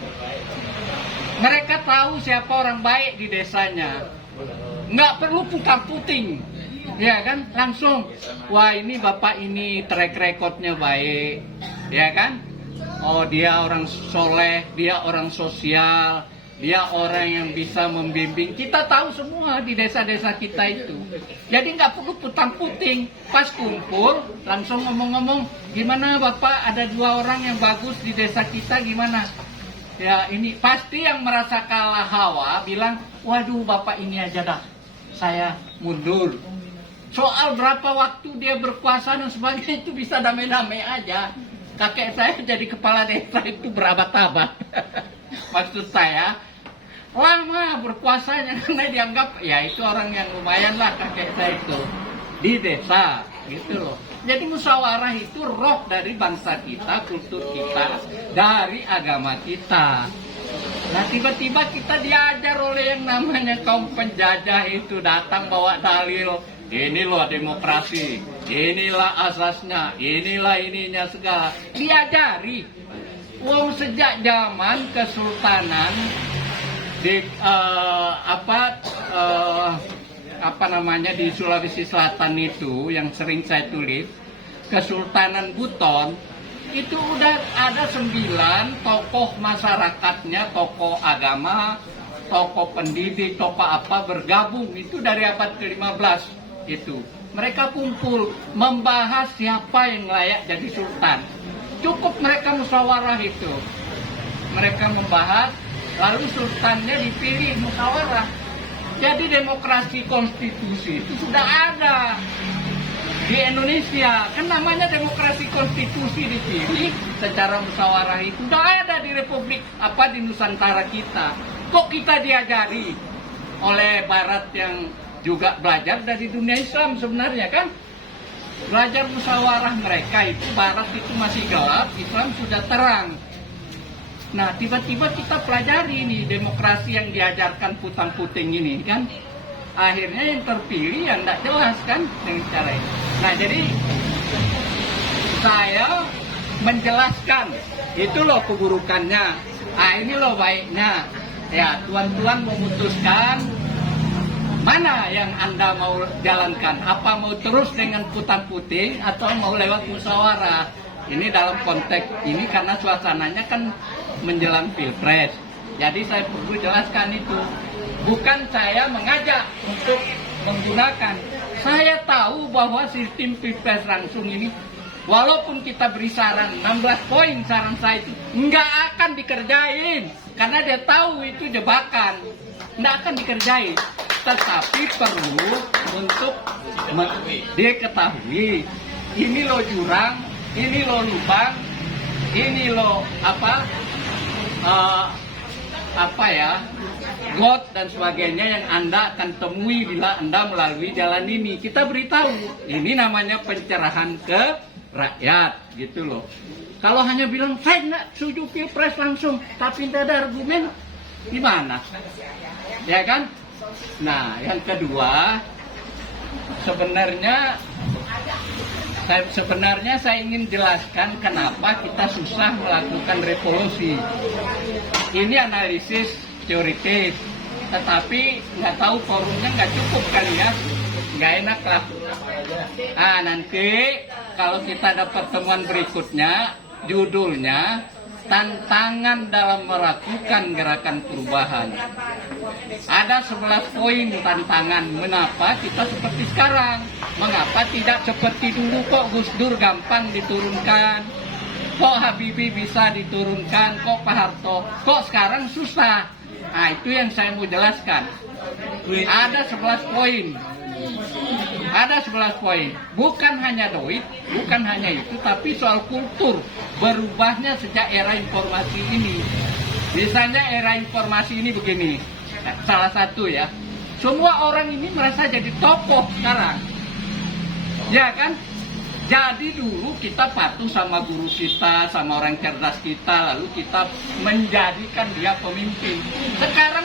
Mereka tahu siapa orang baik di desanya. Nggak perlu putar-puting. Ya kan? Langsung. Wah ini bapak ini track recordnya baik. Ya kan? Oh dia orang soleh, dia orang sosial. Dia orang yang bisa membimbing. Kita tahu semua di desa-desa kita itu. Jadi nggak perlu putang-puting. Pas kumpul, langsung ngomong-ngomong, gimana Bapak ada 2 orang yang bagus di desa kita, gimana? Ya ini pasti yang merasa kalah hawa bilang, waduh Bapak ini aja dah, saya mundur. Soal berapa waktu dia berkuasa dan sebagainya itu bisa damai-damai aja. Kakek saya jadi kepala desa itu berabad-abad. Maksud saya lama berkuasanya karena dianggap ya itu orang yang lumayan lah kakek saya itu di desa gitu loh. Jadi musyawarah itu roh dari bangsa kita, kultur kita, dari agama kita. Nah tiba-tiba kita diajar oleh yang namanya kaum penjajah itu datang bawa dalil. Inilah demokrasi, inilah asasnya, inilah ininya segala. Diajari. Wong sejak zaman kesultanan di di Sulawesi Selatan itu yang sering saya tulis, Kesultanan Buton itu udah ada 9 tokoh masyarakatnya, tokoh agama, tokoh pendidik, tokoh apa bergabung itu dari abad ke-15 itu. Mereka kumpul membahas siapa yang layak jadi sultan. Cukup mereka musyawarah itu. Mereka membahas, lalu sultannya dipilih musyawarah. Jadi demokrasi konstitusi itu sudah ada di Indonesia. Kan namanya demokrasi konstitusi dipilih secara musyawarah itu sudah ada di Republik di Nusantara kita. Kok kita diajari? oleh Barat yang juga belajar dari dunia Islam sebenarnya kan. Belajar musyawarah mereka itu Barat itu masih gelap, Islam sudah terang. Nah tiba-tiba kita pelajari nih demokrasi yang diajarkan putang-puting ini kan. Akhirnya yang terpilih yang tidak jelas kan dengan cara ini. Nah jadi saya menjelaskan itu loh keburukannya. Ini loh baiknya. Ya tuan-tuan memutuskan mana yang Anda mau jalankan? Apa mau terus dengan putang-puting atau mau lewat musyawarah? Ini dalam konteks ini karena suasananya kan menjelang pilpres. Jadi saya perlu jelaskan itu. Bukan saya mengajak untuk menggunakan. Saya tahu bahwa sistem pilpres langsung ini, walaupun kita beri saran 16 poin saran saya itu nggak akan dikerjain. Karena dia tahu itu jebakan. Nggak akan dikerjain. Tetapi perlu untuk diketahui. Ini loh jurang, ini loh lubang, ini loh got dan sebagainya yang Anda akan temui bila Anda melalui jalan ini. Kita beritahu, ini namanya pencerahan ke rakyat, gitu loh. Kalau hanya bilang saya nggak setuju pilpres langsung, tapi tidak ada argumen, gimana? Ya kan? Nah, yang kedua, sebenarnya saya ingin jelaskan kenapa kita susah melakukan revolusi. Ini analisis teoritis, tetapi nggak tahu forumnya nggak cukup kali ya, nggak enak lah. Nanti kalau kita ada pertemuan berikutnya, judulnya tantangan dalam melakukan gerakan perubahan. Ada 11 poin tantangan. Mengapa kita seperti sekarang? Mengapa tidak seperti dulu? Kok Gus Dur gampang diturunkan? Kok Habibie bisa diturunkan? Kok Pak Harto? Kok sekarang susah? Nah itu yang saya mau jelaskan. Ada 11 poin. Ada 11 poin. Bukan hanya duit, bukan hanya itu, tapi soal kultur berubahnya sejak era informasi ini. Misalnya era informasi ini begini, salah satu ya, semua orang ini merasa jadi tokoh sekarang, ya kan? Jadi dulu kita patuh sama guru kita, sama orang cerdas kita, lalu kita menjadikan dia pemimpin. Sekarang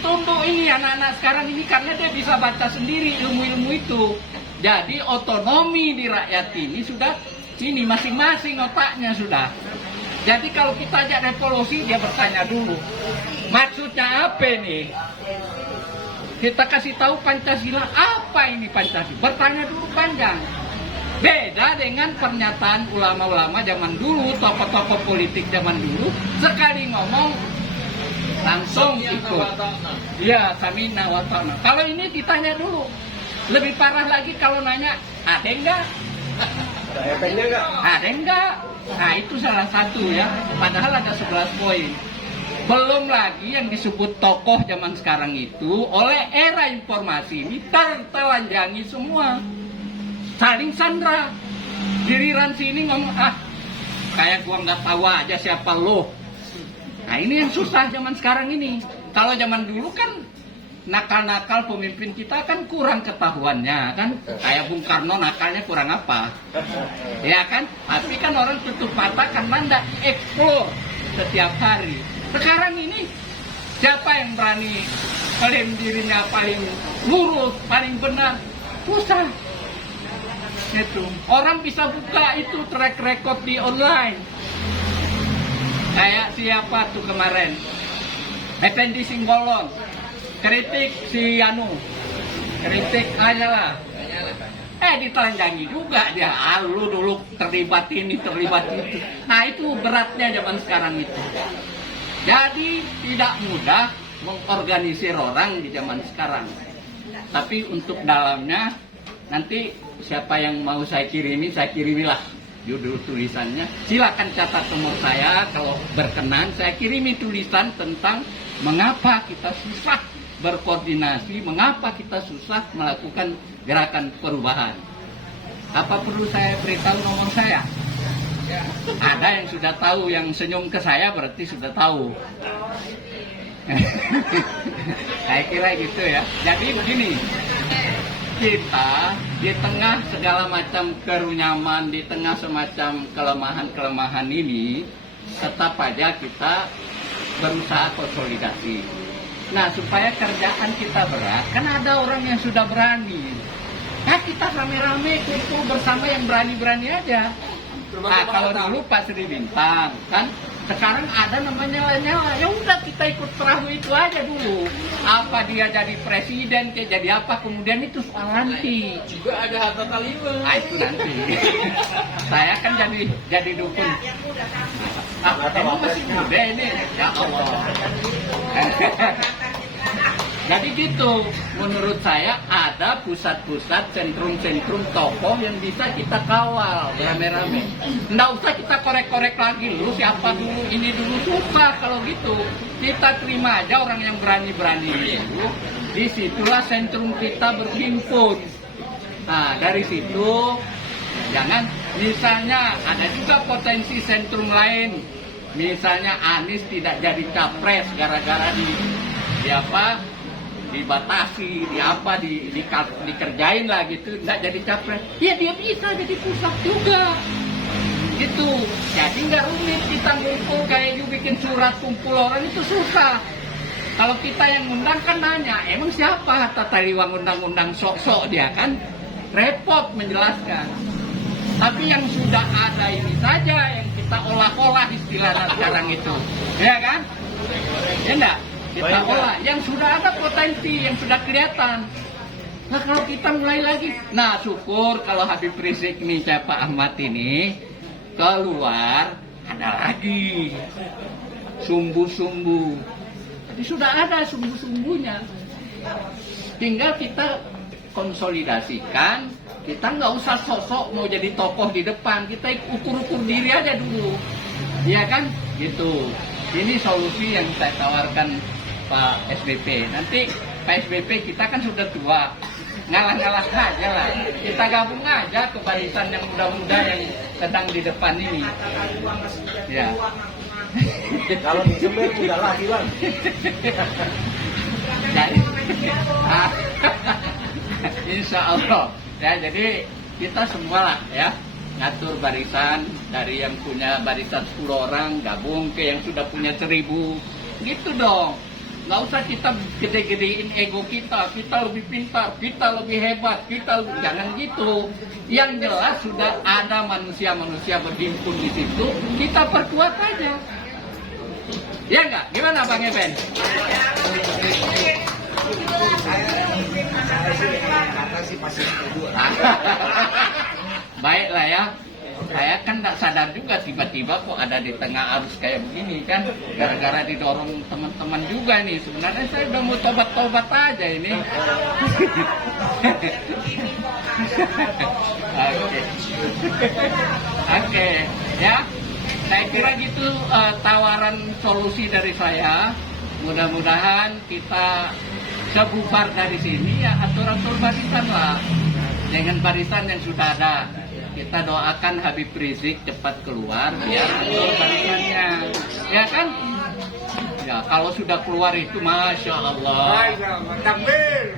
tunduk ini anak-anak sekarang ini karena dia bisa baca sendiri ilmu-ilmu itu. Jadi otonomi di rakyat ini sudah ini masing-masing otaknya sudah. Jadi kalau kita ajak revolusi dia bertanya dulu, maksudnya apa nih? Kita kasih tahu Pancasila, apa ini Pancasila? Bertanya dulu panjang. Beda dengan pernyataan ulama-ulama zaman dulu, tokoh-tokoh politik zaman dulu, sekali ngomong langsung ikut. Ya, samina wa ta'na. Kalau ini ditanya dulu. Lebih parah lagi kalau nanya, ada enggak? Ada enggak? Nah, itu salah satu ya. Padahal ada 11 poin. Belum lagi yang disebut tokoh zaman sekarang itu oleh era informasi ini tertelanjangi semua. Saling sandra. Giliran sini ngomong, kayak gua nggak tahu aja siapa lo. Nah ini yang susah zaman sekarang ini. Kalau zaman dulu kan nakal-nakal pemimpin kita kan kurang ketahuannya kan. Kayak Bung Karno nakalnya kurang apa. Ya kan? Tapi kan orang tutup mata karena nggak explore setiap hari. Sekarang ini siapa yang berani klaim dirinya paling lurus, paling benar? Susah. Itu orang bisa buka itu track record di online. Kayak siapa tuh kemarin Effendi Simbolon kritik si kritik aja lah. Ditelanjangi juga dia. Lu dulu terlibat ini terlibat itu. Nah itu beratnya zaman sekarang itu. Jadi tidak mudah mengorganisir orang di zaman sekarang. Tapi untuk dalamnya nanti siapa yang mau saya kirimilah judul tulisannya. Silakan catat nomor saya kalau berkenan. Saya kirimi tulisan tentang mengapa kita susah berkoordinasi, mengapa kita susah melakukan gerakan perubahan. Apa perlu saya beritahu nomor saya? Ada yang sudah tahu, yang senyum ke saya berarti sudah tahu. Saya kira gitu ya. Jadi begini, kita di tengah segala macam kerunyaman, di tengah semacam kelemahan-kelemahan ini, tetap aja kita berusaha konsolidasi. Nah, supaya kerjaan kita berat, kan ada orang yang sudah berani. Nah, kita rame-rame kumpul bersama yang berani-berani aja. Nah, kalau dulu Pak Sri Bintang, kan sekarang ada namanya Lanyala. Ya udah, kita ikut perahu itu aja dulu. Apa dia jadi presiden, kayak jadi apa, kemudian itu soal nanti. Juga ada Hatta Taliban. Ah, itu nanti. Saya kan jadi dukun. Emang masih muda ini, ya Allah. Jadi gitu, menurut saya ada pusat-pusat, sentrum-sentrum tokoh yang bisa kita kawal rame-rame. Nggak usah kita korek-korek lagi, lu siapa dulu, ini dulu, susah kalau gitu. Kita terima aja orang yang berani-berani itu, disitulah sentrum kita berhimpun. Nah, dari situ, jangan, misalnya ada juga potensi sentrum lain. Misalnya Anies tidak jadi capres gara-gara dibatasi, dikerjain lah gitu, nggak jadi capres. Ya dia bisa jadi pusat juga, gitu. Jadi nggak rumit kita ngumpul kayak bikin surat kumpul orang itu susah. Kalau kita yang ngundang kan nanya, emang siapa Hatta Taliban undang-undang sok-sok dia kan, repot menjelaskan. Tapi yang sudah ada ini saja yang kita olah-olah istilahnya sekarang itu, ya kan? Ya enggak? Kita olah, yang sudah ada potensi, yang sudah kelihatan. Nah, kalau kita mulai lagi, nah syukur kalau Habib Rizik nih, Pak Ahmad ini keluar, ada lagi sumbu-sumbu. Jadi sudah ada sumbu-sumbunya. Tinggal kita konsolidasikan, kita nggak usah sosok mau jadi tokoh di depan, kita ukur-ukur diri aja dulu, ya kan? Gitu. Ini solusi yang saya tawarkan Pak SBP. Nanti Pak SBP kita kan sudah tua, ngalah-ngalah aja lah. Kita gabung aja ke barisan yang muda-muda yang sedang di depan ini. Ya. Kalau dijemur udah lagi Bang. Jadi, insya Allah. Ya, jadi kita semua lah ya ngatur barisan, dari yang punya barisan 10 orang gabung ke yang sudah punya 1000, gitu dong. Nggak usah kita gede-gedein ego kita lebih pintar, kita lebih hebat, jangan gitu. Yang jelas sudah ada manusia-manusia berhimpun di situ, kita perkuat aja. Ya nggak? Gimana Bang Eben? Baiklah ya. Saya kan nggak sadar juga tiba-tiba kok ada di tengah arus kayak begini kan, gara-gara didorong teman-teman juga nih. Sebenarnya saya udah mau tobat-tobat aja ini. Oke, ya. Saya kira gitu tawaran solusi dari saya. Mudah-mudahan kita sebubar dari sini ya atur-atur barisan lah. Dengan barisan yang sudah ada. Kita doakan Habib Rizik cepat keluar biar atur barisannya. Ya kan? Ya kalau sudah keluar itu Masya Allah. Takbir.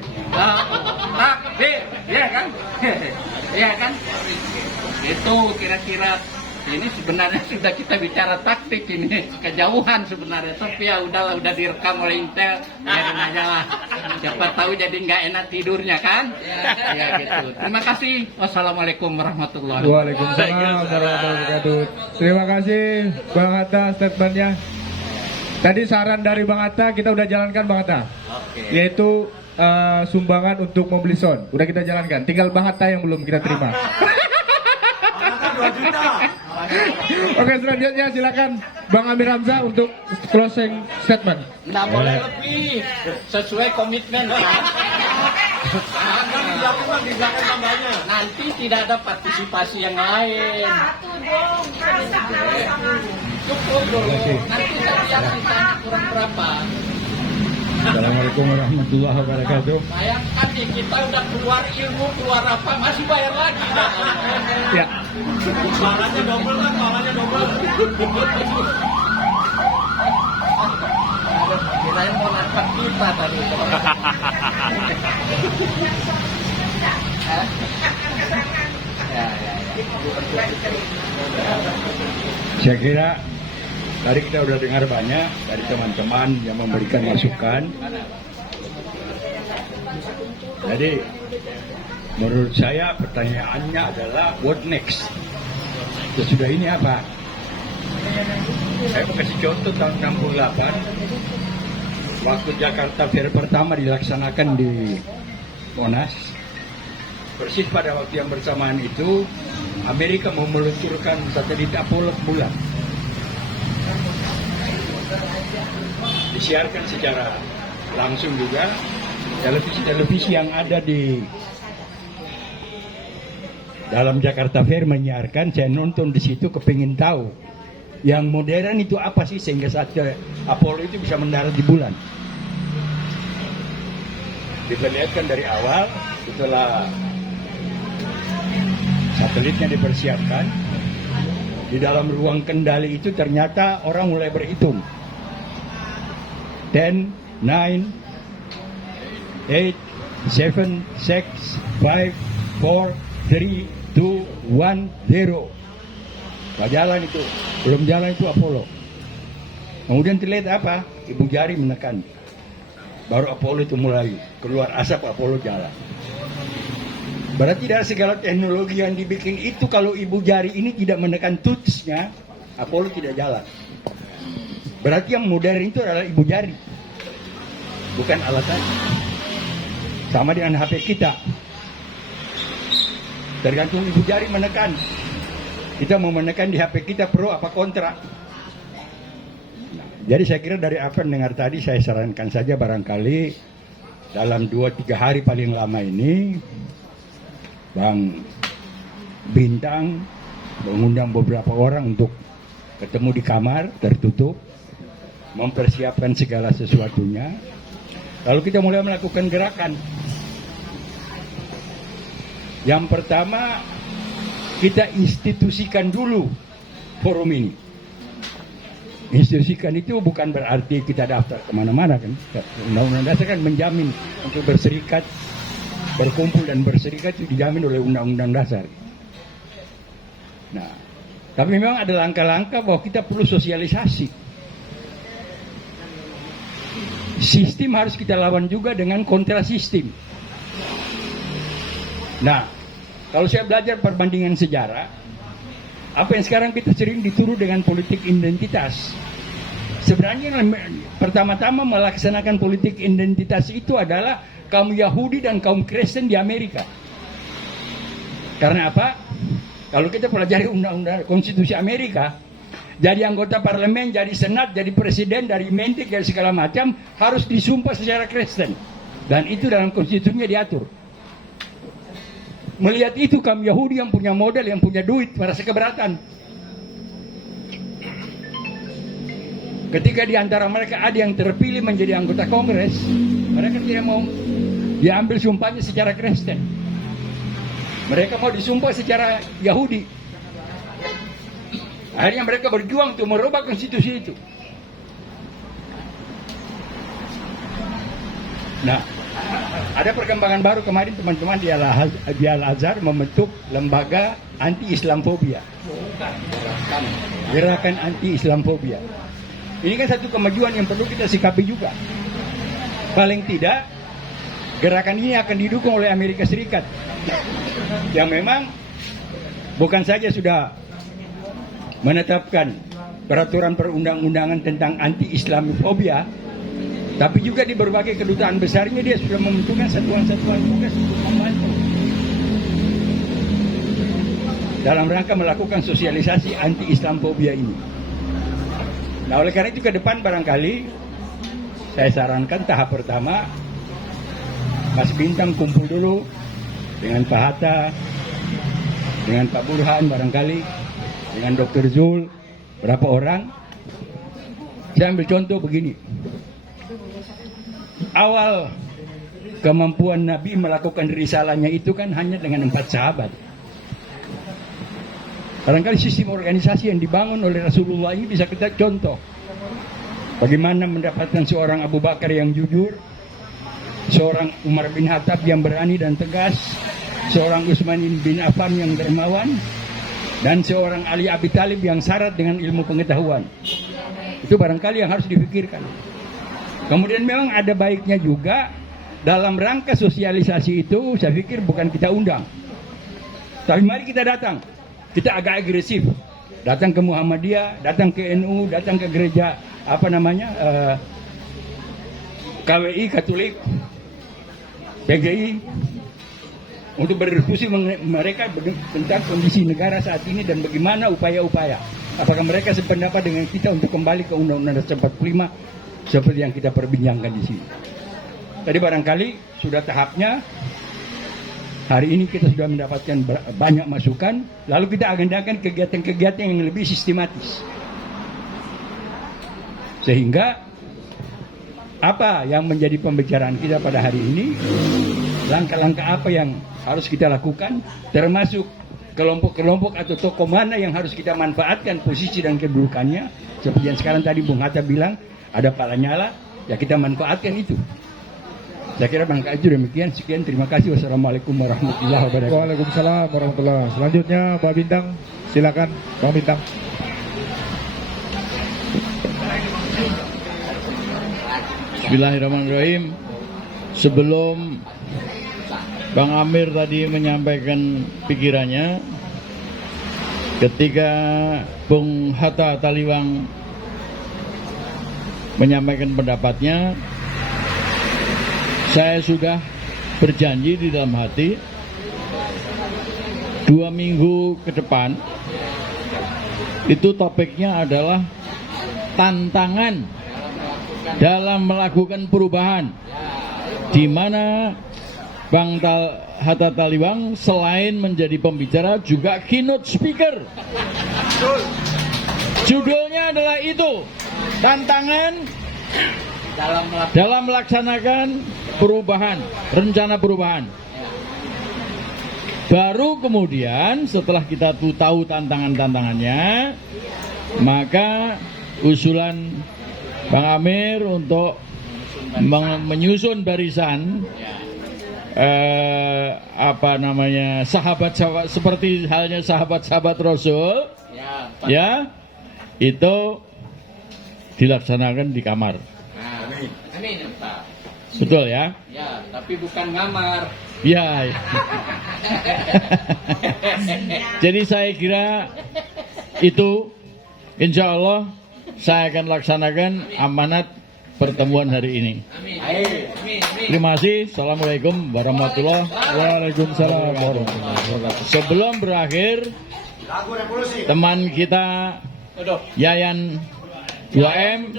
Takbir. Ya kan? Ya kan? Itu kira-kira. Ini sebenarnya sudah kita bicara taktik ini, kejauhan sebenarnya. Tapi ya udahlah, udah direkam oleh Intel, biarin aja lah. Siapa tahu jadi nggak enak tidurnya kan? Ya gitu. Terima kasih. Wassalamualaikum warahmatullahi wabarakatuh. Waalaikumsalam warahmatullahi wabarakatuh. Terima kasih Bang Hatta statementnya. Tadi saran dari Bang Hatta kita udah jalankan Bang Hatta. Yaitu sumbangan untuk membeli sound. Udah kita jalankan. Tinggal Bang Hatta yang belum kita terima. Oke, selanjutnya silakan Bang Amir Hamzah untuk closing statement. Nggak boleh lebih, sesuai komitmen kan. Nanti tidak ada partisipasi yang lain. Cukup dulu. Nanti saya lihat kurang berapa. Assalamualaikum warahmatullahi wabarakatuh. Bayangkan nih, kita udah keluar ilmu, keluar apa, masih bayar lagi. Ya. Suaranya double kan, suaranya double. Kirain mau pendapat kita tadi. Saya kira tadi kita sudah dengar banyak dari teman-teman yang memberikan masukan. Jadi menurut saya pertanyaannya adalah what next? Sesudah ini apa? Saya mau kasih contoh tahun 68 waktu Jakarta Fair pertama dilaksanakan di Monas. Persis pada waktu yang bersamaan itu Amerika mau meluncurkan satelit Apollo ke bulan. Disiarkan secara langsung juga televisi-televisi yang ada di dalam Jakarta Fair menyiarkan. Saya nonton di situ, kepingin tahu yang modern itu apa sih sehingga satelit Apollo itu bisa mendarat di bulan. Diperlihatkan dari awal setelah satelitnya dipersiapkan, di dalam ruang kendali itu ternyata orang mulai berhitung 10, 9, 8, 7, 6, 5, 4, 3, 2, 1, 0. Gak jalan itu, belum jalan itu Apollo. Kemudian terlihat apa? Ibu jari menekan. Baru Apollo itu mulai keluar asap, Apollo jalan. Berarti dari segala teknologi yang dibikin itu, kalau ibu jari ini tidak menekan touch-nya, Apollo tidak jalan. Berarti yang modern itu adalah ibu jari, bukan alasannya. Sama dengan HP kita, tergantung ibu jari menekan. Kita mau menekan di HP kita pro apa kontra. Nah, jadi saya kira dari apa yang dengar tadi, saya sarankan saja barangkali dalam 2-3 hari paling lama ini Bang Bintang mengundang beberapa orang untuk ketemu di kamar tertutup, mempersiapkan segala sesuatunya. Lalu kita mulai melakukan gerakan. Yang pertama, kita institusikan dulu forum ini. Institusikan itu bukan berarti kita daftar kemana-mana kan. Undang-undang dasar kan menjamin untuk berserikat, berkumpul dan berserikat itu dijamin oleh undang-undang dasar. Nah, tapi memang ada langkah-langkah bahwa kita perlu sosialisasi. Sistem harus kita lawan juga dengan kontra sistem. Nah, kalau saya belajar perbandingan sejarah, apa yang sekarang kita sering dituduh dengan politik identitas, sebenarnya yang pertama-tama melaksanakan politik identitas itu adalah kaum Yahudi dan kaum Kristen di Amerika. Karena apa? Kalau kita pelajari undang-undang konstitusi Amerika, jadi anggota parlemen, jadi senat, jadi presiden, dari mentik, dari segala macam harus disumpah secara Kristen. Dan itu dalam konstitusinya diatur. Melihat itu kaum Yahudi yang punya modal, yang punya duit, merasa keberatan. Ketika di antara mereka ada yang terpilih menjadi anggota Kongres, mereka tidak mau diambil sumpahnya secara Kristen. Mereka mau disumpah secara Yahudi. Akhirnya mereka berjuang untuk merubah konstitusi itu. Nah, ada perkembangan baru kemarin teman-teman di Al-Azhar membentuk lembaga anti-Islamfobia. Gerakan anti-Islamfobia. Ini kan satu kemajuan yang perlu kita sikapi juga. Paling tidak, gerakan ini akan didukung oleh Amerika Serikat. Yang memang bukan saja sudah menetapkan peraturan perundang-undangan tentang anti-Islamofobia, tapi juga di berbagai kedutaan besarnya dia sudah membentukkan satuan-satuan tugas untuk membantu dalam rangka melakukan sosialisasi anti-Islamofobia ini. Nah, oleh karena itu ke depan barangkali saya sarankan tahap pertama Mas Bintang kumpul dulu dengan Pak Hatta, dengan Pak Burhan barangkali, dengan Dr. Zul, berapa orang. Saya ambil contoh begini. Awal kemampuan Nabi melakukan risalahnya itu kan hanya dengan 4 sahabat. Barangkali sistem organisasi yang dibangun oleh Rasulullah ini bisa kita contoh. Bagaimana mendapatkan seorang Abu Bakar yang jujur, seorang Umar bin Khattab yang berani dan tegas, seorang Utsman bin Affan yang dermawan, dan seorang Ali Abi Thalib yang syarat dengan ilmu pengetahuan. Itu barangkali yang harus dipikirkan. Kemudian memang ada baiknya juga dalam rangka sosialisasi itu, saya pikir bukan kita undang, tapi mari kita datang. Kita agak agresif, datang ke Muhammadiyah, datang ke NU, datang ke gereja KWI Katolik, PGI, untuk berdiskusi mereka tentang kondisi negara saat ini dan bagaimana upaya-upaya. Apakah mereka sependapat dengan kita untuk kembali ke Undang-Undang Dasar 45 seperti yang kita perbincangkan di sini. Tadi barangkali sudah tahapnya. Hari ini kita sudah mendapatkan banyak masukan, lalu kita agendakan kegiatan-kegiatan yang lebih sistematis. Sehingga apa yang menjadi pembicaraan kita pada hari ini, langkah-langkah apa yang harus kita lakukan, termasuk kelompok-kelompok atau tokoh mana yang harus kita manfaatkan posisi dan kedudukannya. Seperti yang sekarang tadi Bung Hatta bilang, ada Pak Lanyala, ya kita manfaatkan itu. Saya kira barangkali itu demikian. Sekian, terima kasih. Wassalamualaikum warahmatullahi wabarakatuh. Waalaikumsalam warahmatullahi wabarakatuh. Selanjutnya Pak Bintang, silakan Bang Bintang. Bismillahirrahmanirrahim. Sebelum Bang Amir tadi menyampaikan pikirannya, ketika Bung Hatta Taliwang menyampaikan pendapatnya, saya sudah berjanji di dalam hati 2 minggu ke depan itu topiknya adalah tantangan dalam melakukan perubahan, di mana Bang Hatta Taliwang selain menjadi pembicara juga keynote speaker. Judulnya adalah itu, tantangan dalam melaksanakan perubahan, rencana perubahan. Baru kemudian setelah kita tahu tantangan-tantangannya, maka usulan Bang Amir untuk menyusun barisan sahabat-sahabat seperti halnya sahabat-sahabat Rasul, ya, itu dilaksanakan di kamar. Amin, Pak. Betul ya? Ya, tapi bukan ngamar. Ya. Jadi saya kira itu, insya Allah saya akan laksanakan amanat pertemuan hari ini. Terima kasih. Assalamualaikum warahmatullahi wabarakatuh. Sebelum berakhir, teman kita Yayan 2M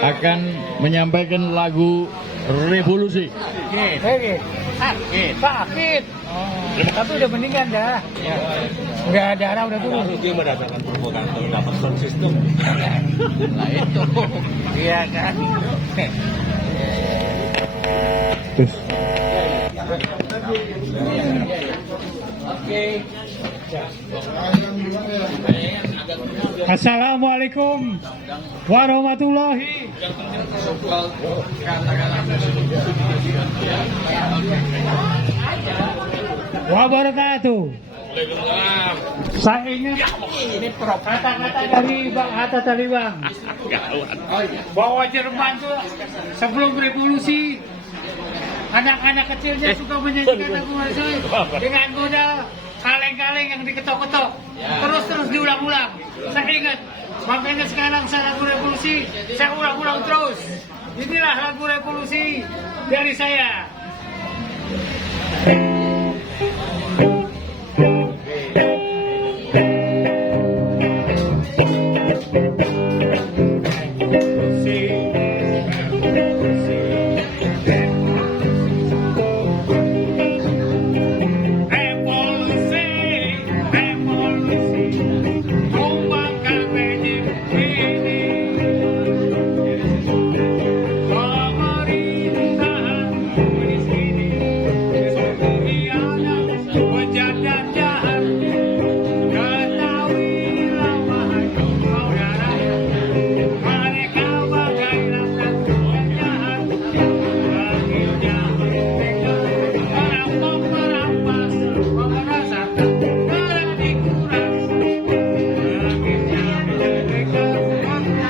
akan menyampaikan lagu Revolusi. Sakit. Tapi udah mendingan dah. Udah darah udah turun. Dia mendatangkan provokator dapat sound system. Lah itu. Iya kan. Terus. Oke. Assalamualaikum warahmatullahi wabarakatuh. Saya ingat ini kata-kata dari Bang Hatta Taliwang bahwa Jerman tuh sebelum revolusi anak-anak kecilnya suka menyanyikan lagu dengan modal kaleng-kaleng yang diketok-ketok, terus diulang-ulang. Saya ingat, makanya sekarang saya lagu revolusi, saya ulang-ulang terus. Inilah lagu revolusi dari saya. Pemerintahan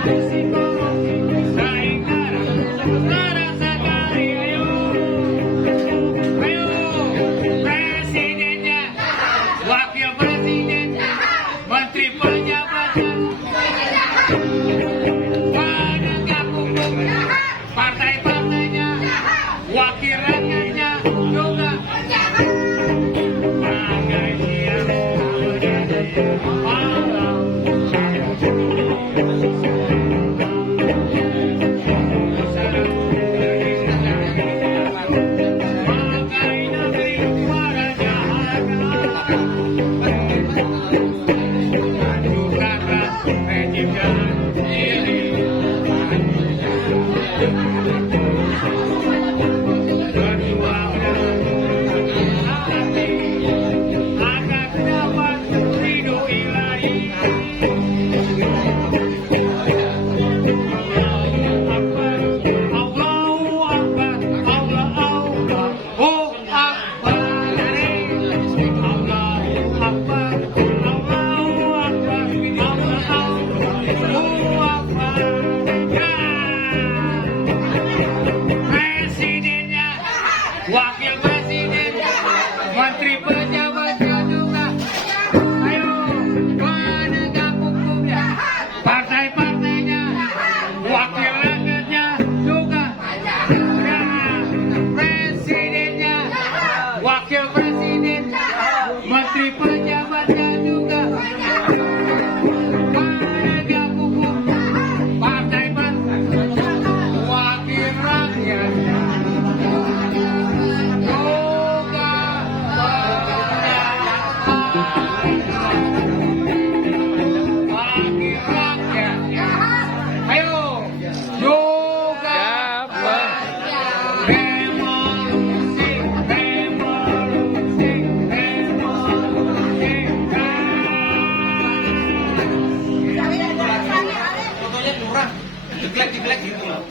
Presidennya, wakil presidennya, menteri pejabatnya, penegak hukum, partai-partainya, wakil rakyatnya juga. Presidennya, wakil presiden, menteri pejabatnya juga. Ayo, penegak hukumnya, partai-partainya, wakil rakyatnya juga. Ya, presidennya, wakil presiden, menteri pejabatnya juga. Penegak hukum, partai-partainya, wakil rakyatnya. Ayo, juga revolusi, revolusi, revolusi. Fotonya kurang, jeglek-jeglek gitu loh.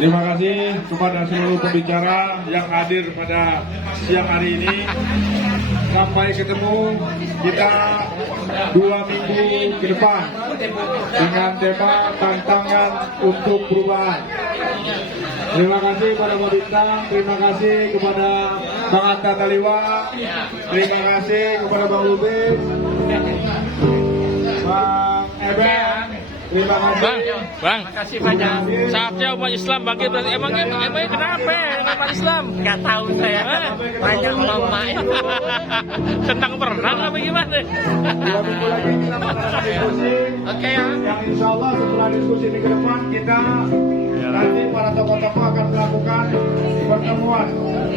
Terima kasih kepada seluruh pembicara yang hadir pada siang hari ini. Sampai ketemu kita 2 minggu ke depan dengan tema tantangan untuk perubahan. Terima kasih kepada Pak Bintang, terima kasih kepada Bang Atta Taliwa, terima kasih kepada Bang Lubis, Bang Eben. Terima kasih. Bang, Makasih banyak. saatnya umat Islam bangkit. Emangnya kenapa umat Islam? Nggak tahu saya. Banyak ulama. Tentang perang apa gimana? 2 minggu lagi kita melakukan diskusi. Oke ya. Yang insya Allah setelah diskusi ini ke depan kita nanti para tokoh-tokoh akan melakukan pertemuan